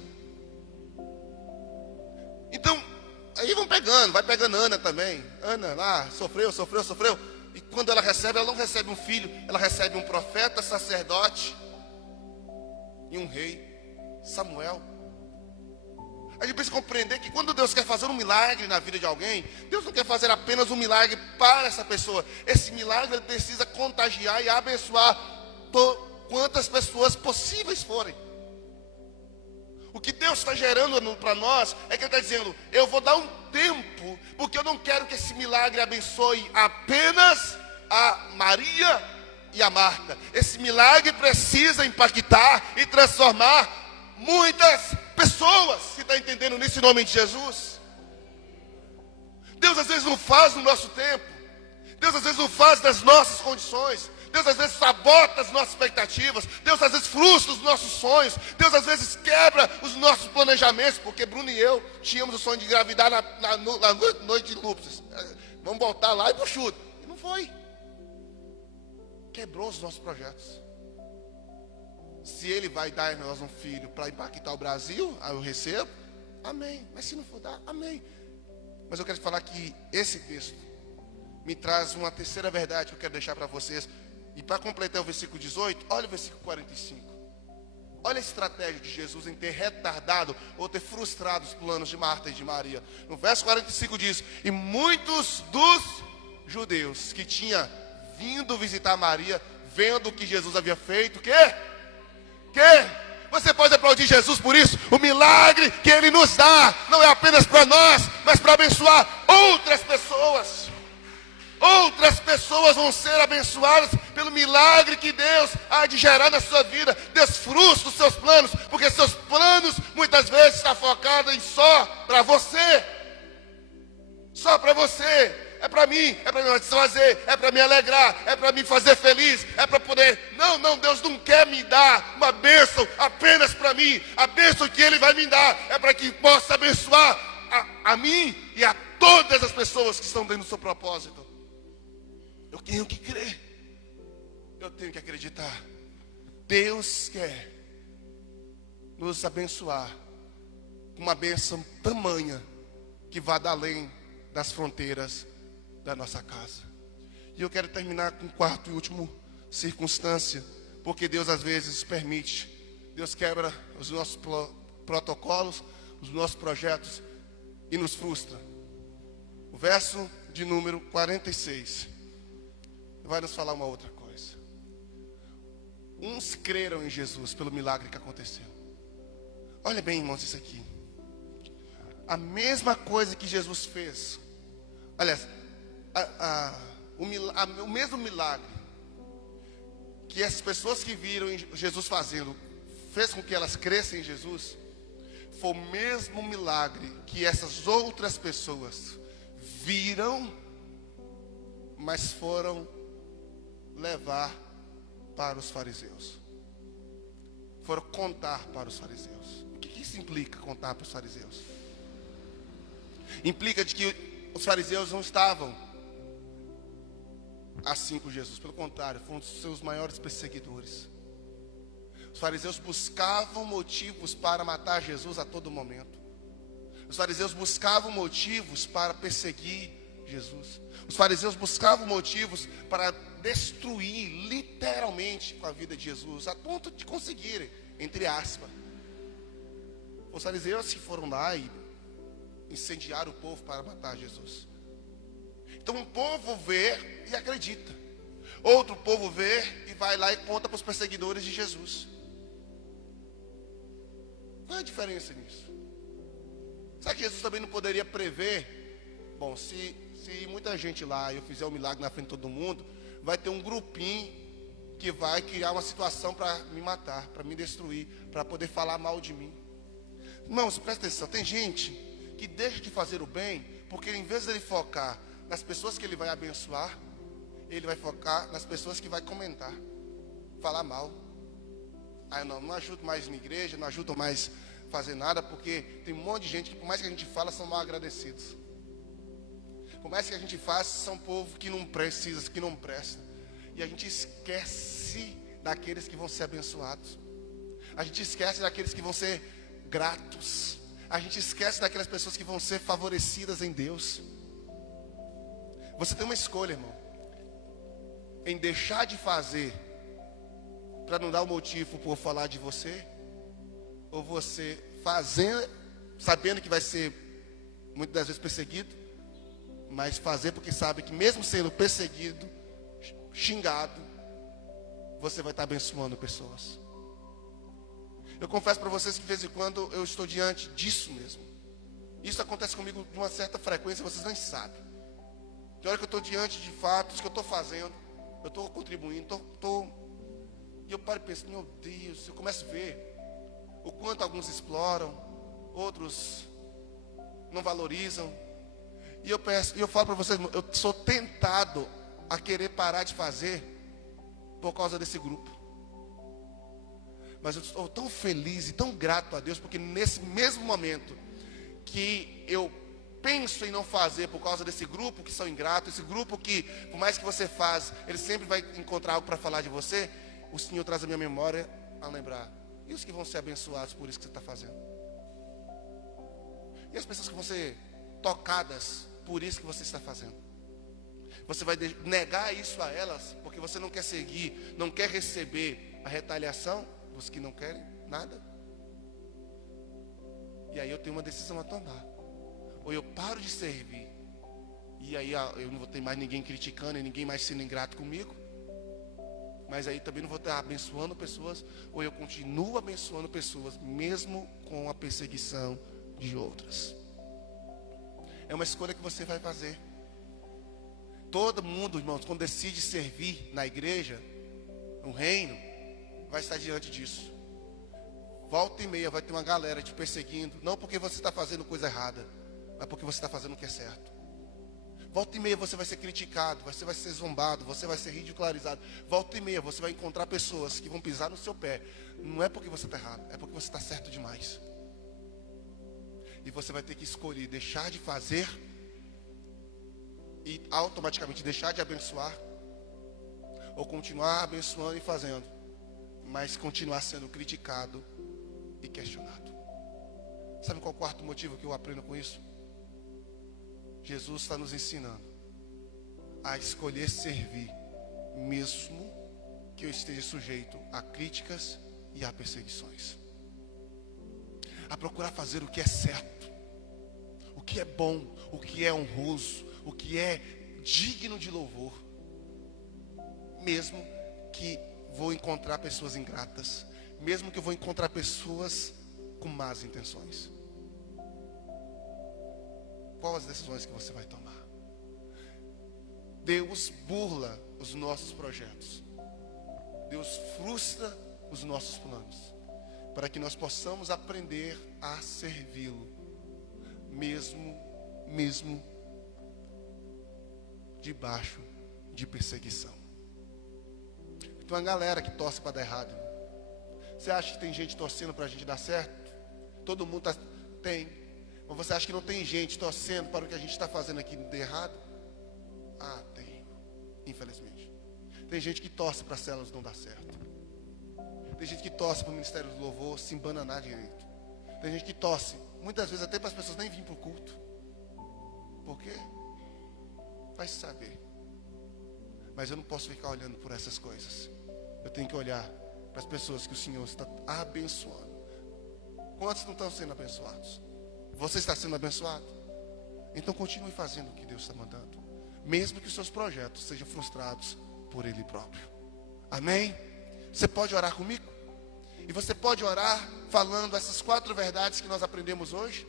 Então, aí vão pegando, vai pegando Ana também. Ana lá, sofreu. E quando ela não recebe um filho, ela recebe um profeta, sacerdote e um rei, Samuel. A gente precisa compreender que quando Deus quer fazer um milagre na vida de alguém, Deus não quer fazer apenas um milagre para essa pessoa. Esse milagre ele precisa contagiar e abençoar quantas pessoas possíveis forem. O que Deus está gerando para nós é que Ele está dizendo: eu vou dar um tempo, porque eu não quero que esse milagre abençoe apenas a Maria e a Marta. Esse milagre precisa impactar e transformar muitas pessoas. Você está entendendo nisso em nome de Jesus? Deus às vezes não faz no nosso tempo. Deus às vezes não faz nas nossas condições. Deus às vezes sabota as nossas expectativas. Deus às vezes frustra os nossos sonhos. Deus às vezes quebra os nossos planejamentos. Porque Bruno e eu tínhamos o sonho de engravidar na noite de núpcias. Vamos voltar lá e pro chute. E não foi. Quebrou os nossos projetos. Se Ele vai dar a nós um filho para impactar o Brasil, aí eu recebo, amém. Mas se não for dar, amém. Mas eu quero falar que esse texto me traz uma terceira verdade que eu quero deixar para vocês. E para completar o versículo 18, olha o versículo 45. Olha a estratégia de Jesus em ter retardado ou ter frustrado os planos de Marta e de Maria. No verso 45 diz: e muitos dos judeus que tinham vindo visitar Maria, vendo o que Jesus havia feito, você pode aplaudir Jesus por isso? O milagre que Ele nos dá não é apenas para nós, mas para abençoar outras pessoas. Outras pessoas vão ser abençoadas pelo milagre que Deus há de gerar na sua vida. Deus frustra os seus planos, porque seus planos muitas vezes estão focados em só para você. Só para você. É para mim, é para me satisfazer, é para me alegrar, é para me fazer feliz, é para poder... Não, Deus não quer me dar uma bênção apenas para mim. A bênção que Ele vai me dar é para que possa abençoar a mim e a todas as pessoas que estão dentro do seu propósito. Eu tenho que crer, eu tenho que acreditar. Deus quer nos abençoar com uma bênção tamanha que vá além das fronteiras da nossa casa. E eu quero terminar com quarto e último circunstância, porque Deus às vezes permite. Deus quebra os nossos protocolos, os nossos projetos e nos frustra. O verso de número 46 vai nos falar uma outra coisa. Uns creram em Jesus pelo milagre que aconteceu. Olha bem, irmãos, isso aqui. A mesma coisa que Jesus fez. Aliás, o mesmo milagre que essas pessoas que viram Jesus fazendo, fez com que elas crescem em Jesus, foi o mesmo milagre que essas outras pessoas viram, mas foram levar para os fariseus. Foram contar para os fariseus. O que isso implica, contar para os fariseus? Implica de que os fariseus não estavam assim com Jesus. Pelo contrário, foram os seus maiores perseguidores. Os fariseus buscavam motivos para matar Jesus a todo momento. Os fariseus buscavam motivos para perseguir Jesus. Os fariseus buscavam motivos para destruir literalmente com a vida de Jesus, a ponto de conseguirem, entre aspas. Os fariseus que foram lá e incendiaram o povo para matar Jesus. Então um povo vê e acredita. Outro povo vê e vai lá e conta para os perseguidores de Jesus. Qual é a diferença nisso? Será que Jesus também não poderia prever? Bom, se muita gente lá e eu fizer um milagre na frente de todo mundo, vai ter um grupinho que vai criar uma situação para me matar, para me destruir, para poder falar mal de mim. Irmãos, presta atenção, tem gente que deixa de fazer o bem, porque em vez de ele focar nas pessoas que ele vai abençoar, ele vai focar nas pessoas que vai comentar, falar mal. Ah, eu não ajudo mais na igreja, não ajudo mais a fazer nada, porque tem um monte de gente que, por mais que a gente fala, são mal agradecidos. Por mais que a gente faça, são povo que não precisa, que não presta. E a gente esquece daqueles que vão ser abençoados. A gente esquece daqueles que vão ser gratos. A gente esquece daquelas pessoas que vão ser favorecidas em Deus. Você tem uma escolha, irmão, em deixar de fazer para não dar o motivo por falar de você, ou você fazer sabendo que vai ser muitas das vezes perseguido, mas fazer porque sabe que mesmo sendo perseguido, xingado, você vai estar abençoando pessoas. Eu confesso para vocês que de vez em quando eu estou diante disso mesmo. Isso acontece comigo de uma certa frequência, vocês nem sabem. De hora que eu estou diante de fatos que eu estou fazendo, eu estou contribuindo, e eu paro e penso, meu Deus, eu começo a ver o quanto alguns exploram, outros não valorizam. E eu falo para vocês, eu sou tentado a querer parar de fazer por causa desse grupo. Mas eu estou tão feliz e tão grato a Deus, porque nesse mesmo momento que eu penso em não fazer por causa desse grupo que são ingratos, esse grupo que, por mais que você faz, ele sempre vai encontrar algo para falar de você, o Senhor traz a minha memória a lembrar. E os que vão ser abençoados por isso que você está fazendo? E as pessoas que vão ser tocadas por isso que você está fazendo? Você vai negar isso a elas, porque você não quer seguir, não quer receber a retaliação dos que não querem nada? E aí eu tenho uma decisão a tomar. Ou eu paro de servir, e aí eu não vou ter mais ninguém criticando, e ninguém mais sendo ingrato comigo, mas aí também não vou estar abençoando pessoas, ou eu continuo abençoando pessoas, mesmo com a perseguição de outras. É uma escolha que você vai fazer. Todo mundo, irmãos, quando decide servir na igreja, no reino, vai estar diante disso. Volta e meia vai ter uma galera te perseguindo, não porque você está fazendo coisa errada, mas porque você está fazendo o que é certo. Volta e meia você vai ser criticado, você vai ser zombado, você vai ser ridicularizado. Volta e meia você vai encontrar pessoas que vão pisar no seu pé. Não é porque você está errado, é porque você está certo demais. E você vai ter que escolher deixar de fazer e automaticamente deixar de abençoar, ou continuar abençoando e fazendo, mas continuar sendo criticado e questionado. Sabe qual é o quarto motivo que eu aprendo com isso? Jesus está nos ensinando a escolher servir, mesmo que eu esteja sujeito a críticas e a perseguições. A procurar fazer o que é certo, o que é bom, o que é honroso, o que é digno de louvor, mesmo que vou encontrar pessoas ingratas, mesmo que eu vou encontrar pessoas com más intenções. Quais as decisões que você vai tomar? Deus burla os nossos projetos. Deus frustra os nossos planos, para que nós possamos aprender a servi-lo, mesmo debaixo de perseguição. Então a galera que torce para dar errado, irmão. Você acha que tem gente torcendo para a gente dar certo? Todo mundo tem. Mas você acha que não tem gente torcendo para o que a gente está fazendo aqui dar errado? Ah, tem, infelizmente. Tem gente que torce para as células não dar certo. Tem gente que torce para o ministério do louvor se embananar direito. Tem gente que torce, muitas vezes até para as pessoas nem virem para o culto. Por quê? Vai saber. Mas eu não posso ficar olhando por essas coisas. Eu tenho que olhar para as pessoas que o Senhor está abençoando. Quantos não estão sendo abençoados? Você está sendo abençoado? Então continue fazendo o que Deus está mandando, mesmo que os seus projetos sejam frustrados por Ele próprio. Amém? Você pode orar comigo? E você pode orar falando essas 4 verdades que nós aprendemos hoje.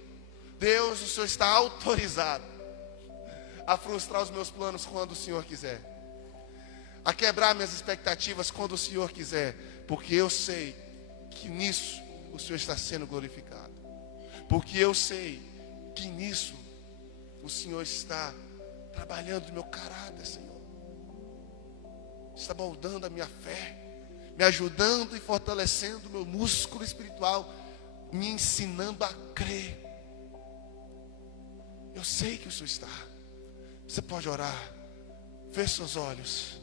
Deus, o Senhor está autorizado a frustrar os meus planos quando o Senhor quiser, a quebrar minhas expectativas quando o Senhor quiser, porque eu sei que nisso o Senhor está sendo glorificado, porque eu sei que nisso o Senhor está trabalhando no meu caráter, Senhor, está moldando a minha fé, me ajudando e fortalecendo o meu músculo espiritual, me ensinando a crer. Eu sei que o Senhor está. Você pode orar, feche seus olhos,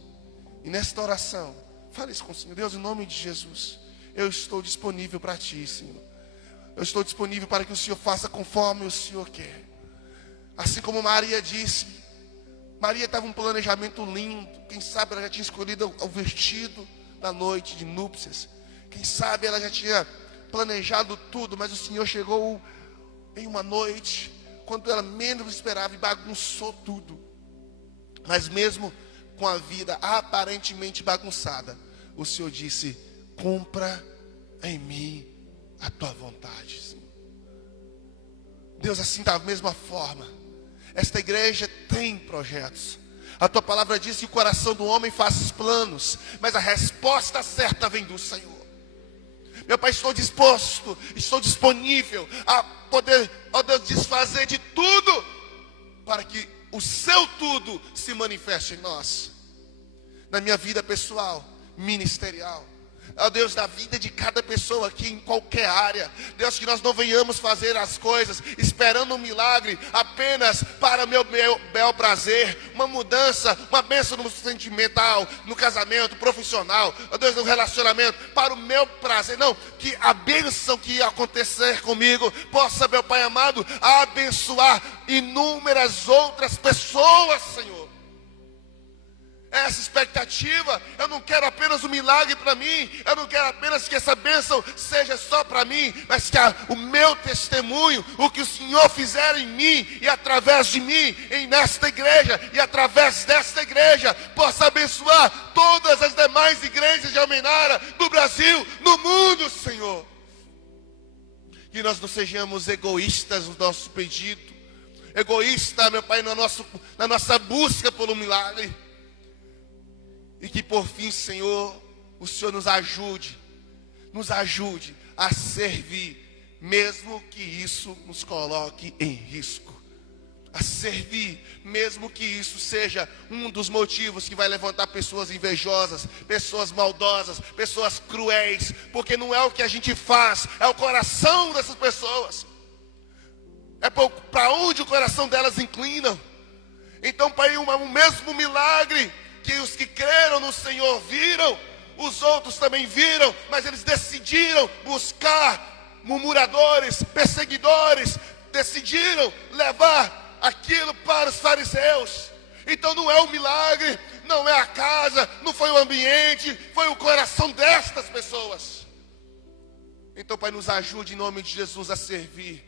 e nesta oração, fale isso com o Senhor. Deus, em nome de Jesus, eu estou disponível para Ti, Senhor. Eu estou disponível para que o Senhor faça conforme o Senhor quer. Assim como Maria disse, Maria estava um planejamento lindo. Quem sabe ela já tinha escolhido o vestido da noite de núpcias. Quem sabe ela já tinha planejado tudo, mas o Senhor chegou em uma noite, quando ela menos esperava, e bagunçou tudo. Mas mesmo com a vida aparentemente bagunçada, o Senhor disse: cumpra em mim a tua vontade, Senhor. Deus, assim da mesma forma, esta igreja tem projetos. A tua palavra diz que o coração do homem faz planos, mas a resposta certa vem do Senhor. Meu Pai, estou disposto, estou disponível a poder, ó Deus, desfazer de tudo, para que o seu tudo se manifeste em nós, na minha vida pessoal, ministerial. Ó Deus, da vida de cada pessoa aqui em qualquer área. Deus, que nós não venhamos fazer as coisas esperando um milagre apenas para o meu bel prazer, uma mudança, uma bênção no sentimental, no casamento, profissional, ó Deus, no relacionamento, para o meu prazer. Não, que a bênção que ia acontecer comigo possa, meu Pai amado, abençoar inúmeras outras pessoas, Senhor. Essa expectativa, eu não quero apenas um milagre para mim, eu não quero apenas que essa bênção seja só para mim, mas que o meu testemunho, o que o Senhor fizer em mim e através de mim, nesta igreja e através desta igreja, possa abençoar todas as demais igrejas de Almenara, do Brasil, no mundo, Senhor. Que nós não sejamos egoístas no nosso pedido, egoísta, meu Pai, na nossa busca pelo milagre. E que por fim, Senhor, o Senhor nos ajude a servir, mesmo que isso nos coloque em risco. A servir, mesmo que isso seja um dos motivos que vai levantar pessoas invejosas, pessoas maldosas, pessoas cruéis, porque não é o que a gente faz, é o coração dessas pessoas. É para onde o coração delas inclina. Então, Pai, um mesmo milagre que os que creram no Senhor viram, os outros também viram, mas eles decidiram buscar murmuradores, perseguidores, decidiram levar aquilo para os fariseus. Então não é o milagre, não é a casa, não foi o ambiente, foi o coração destas pessoas. Então, Pai, nos ajude em nome de Jesus a servir,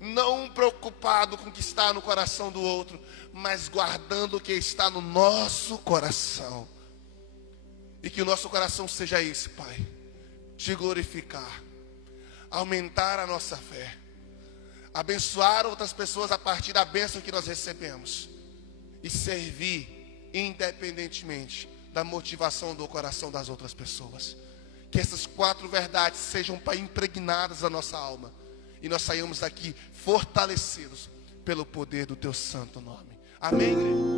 não preocupado com o que está no coração do outro, mas guardando o que está no nosso coração. E que o nosso coração seja esse, Pai: te glorificar, aumentar a nossa fé, abençoar outras pessoas a partir da bênção que nós recebemos, e servir independentemente da motivação do coração das outras pessoas. Que essas 4 verdades sejam, Pai, impregnadas na nossa alma. E nós saímos daqui fortalecidos pelo poder do Teu santo nome. Amém, igreja?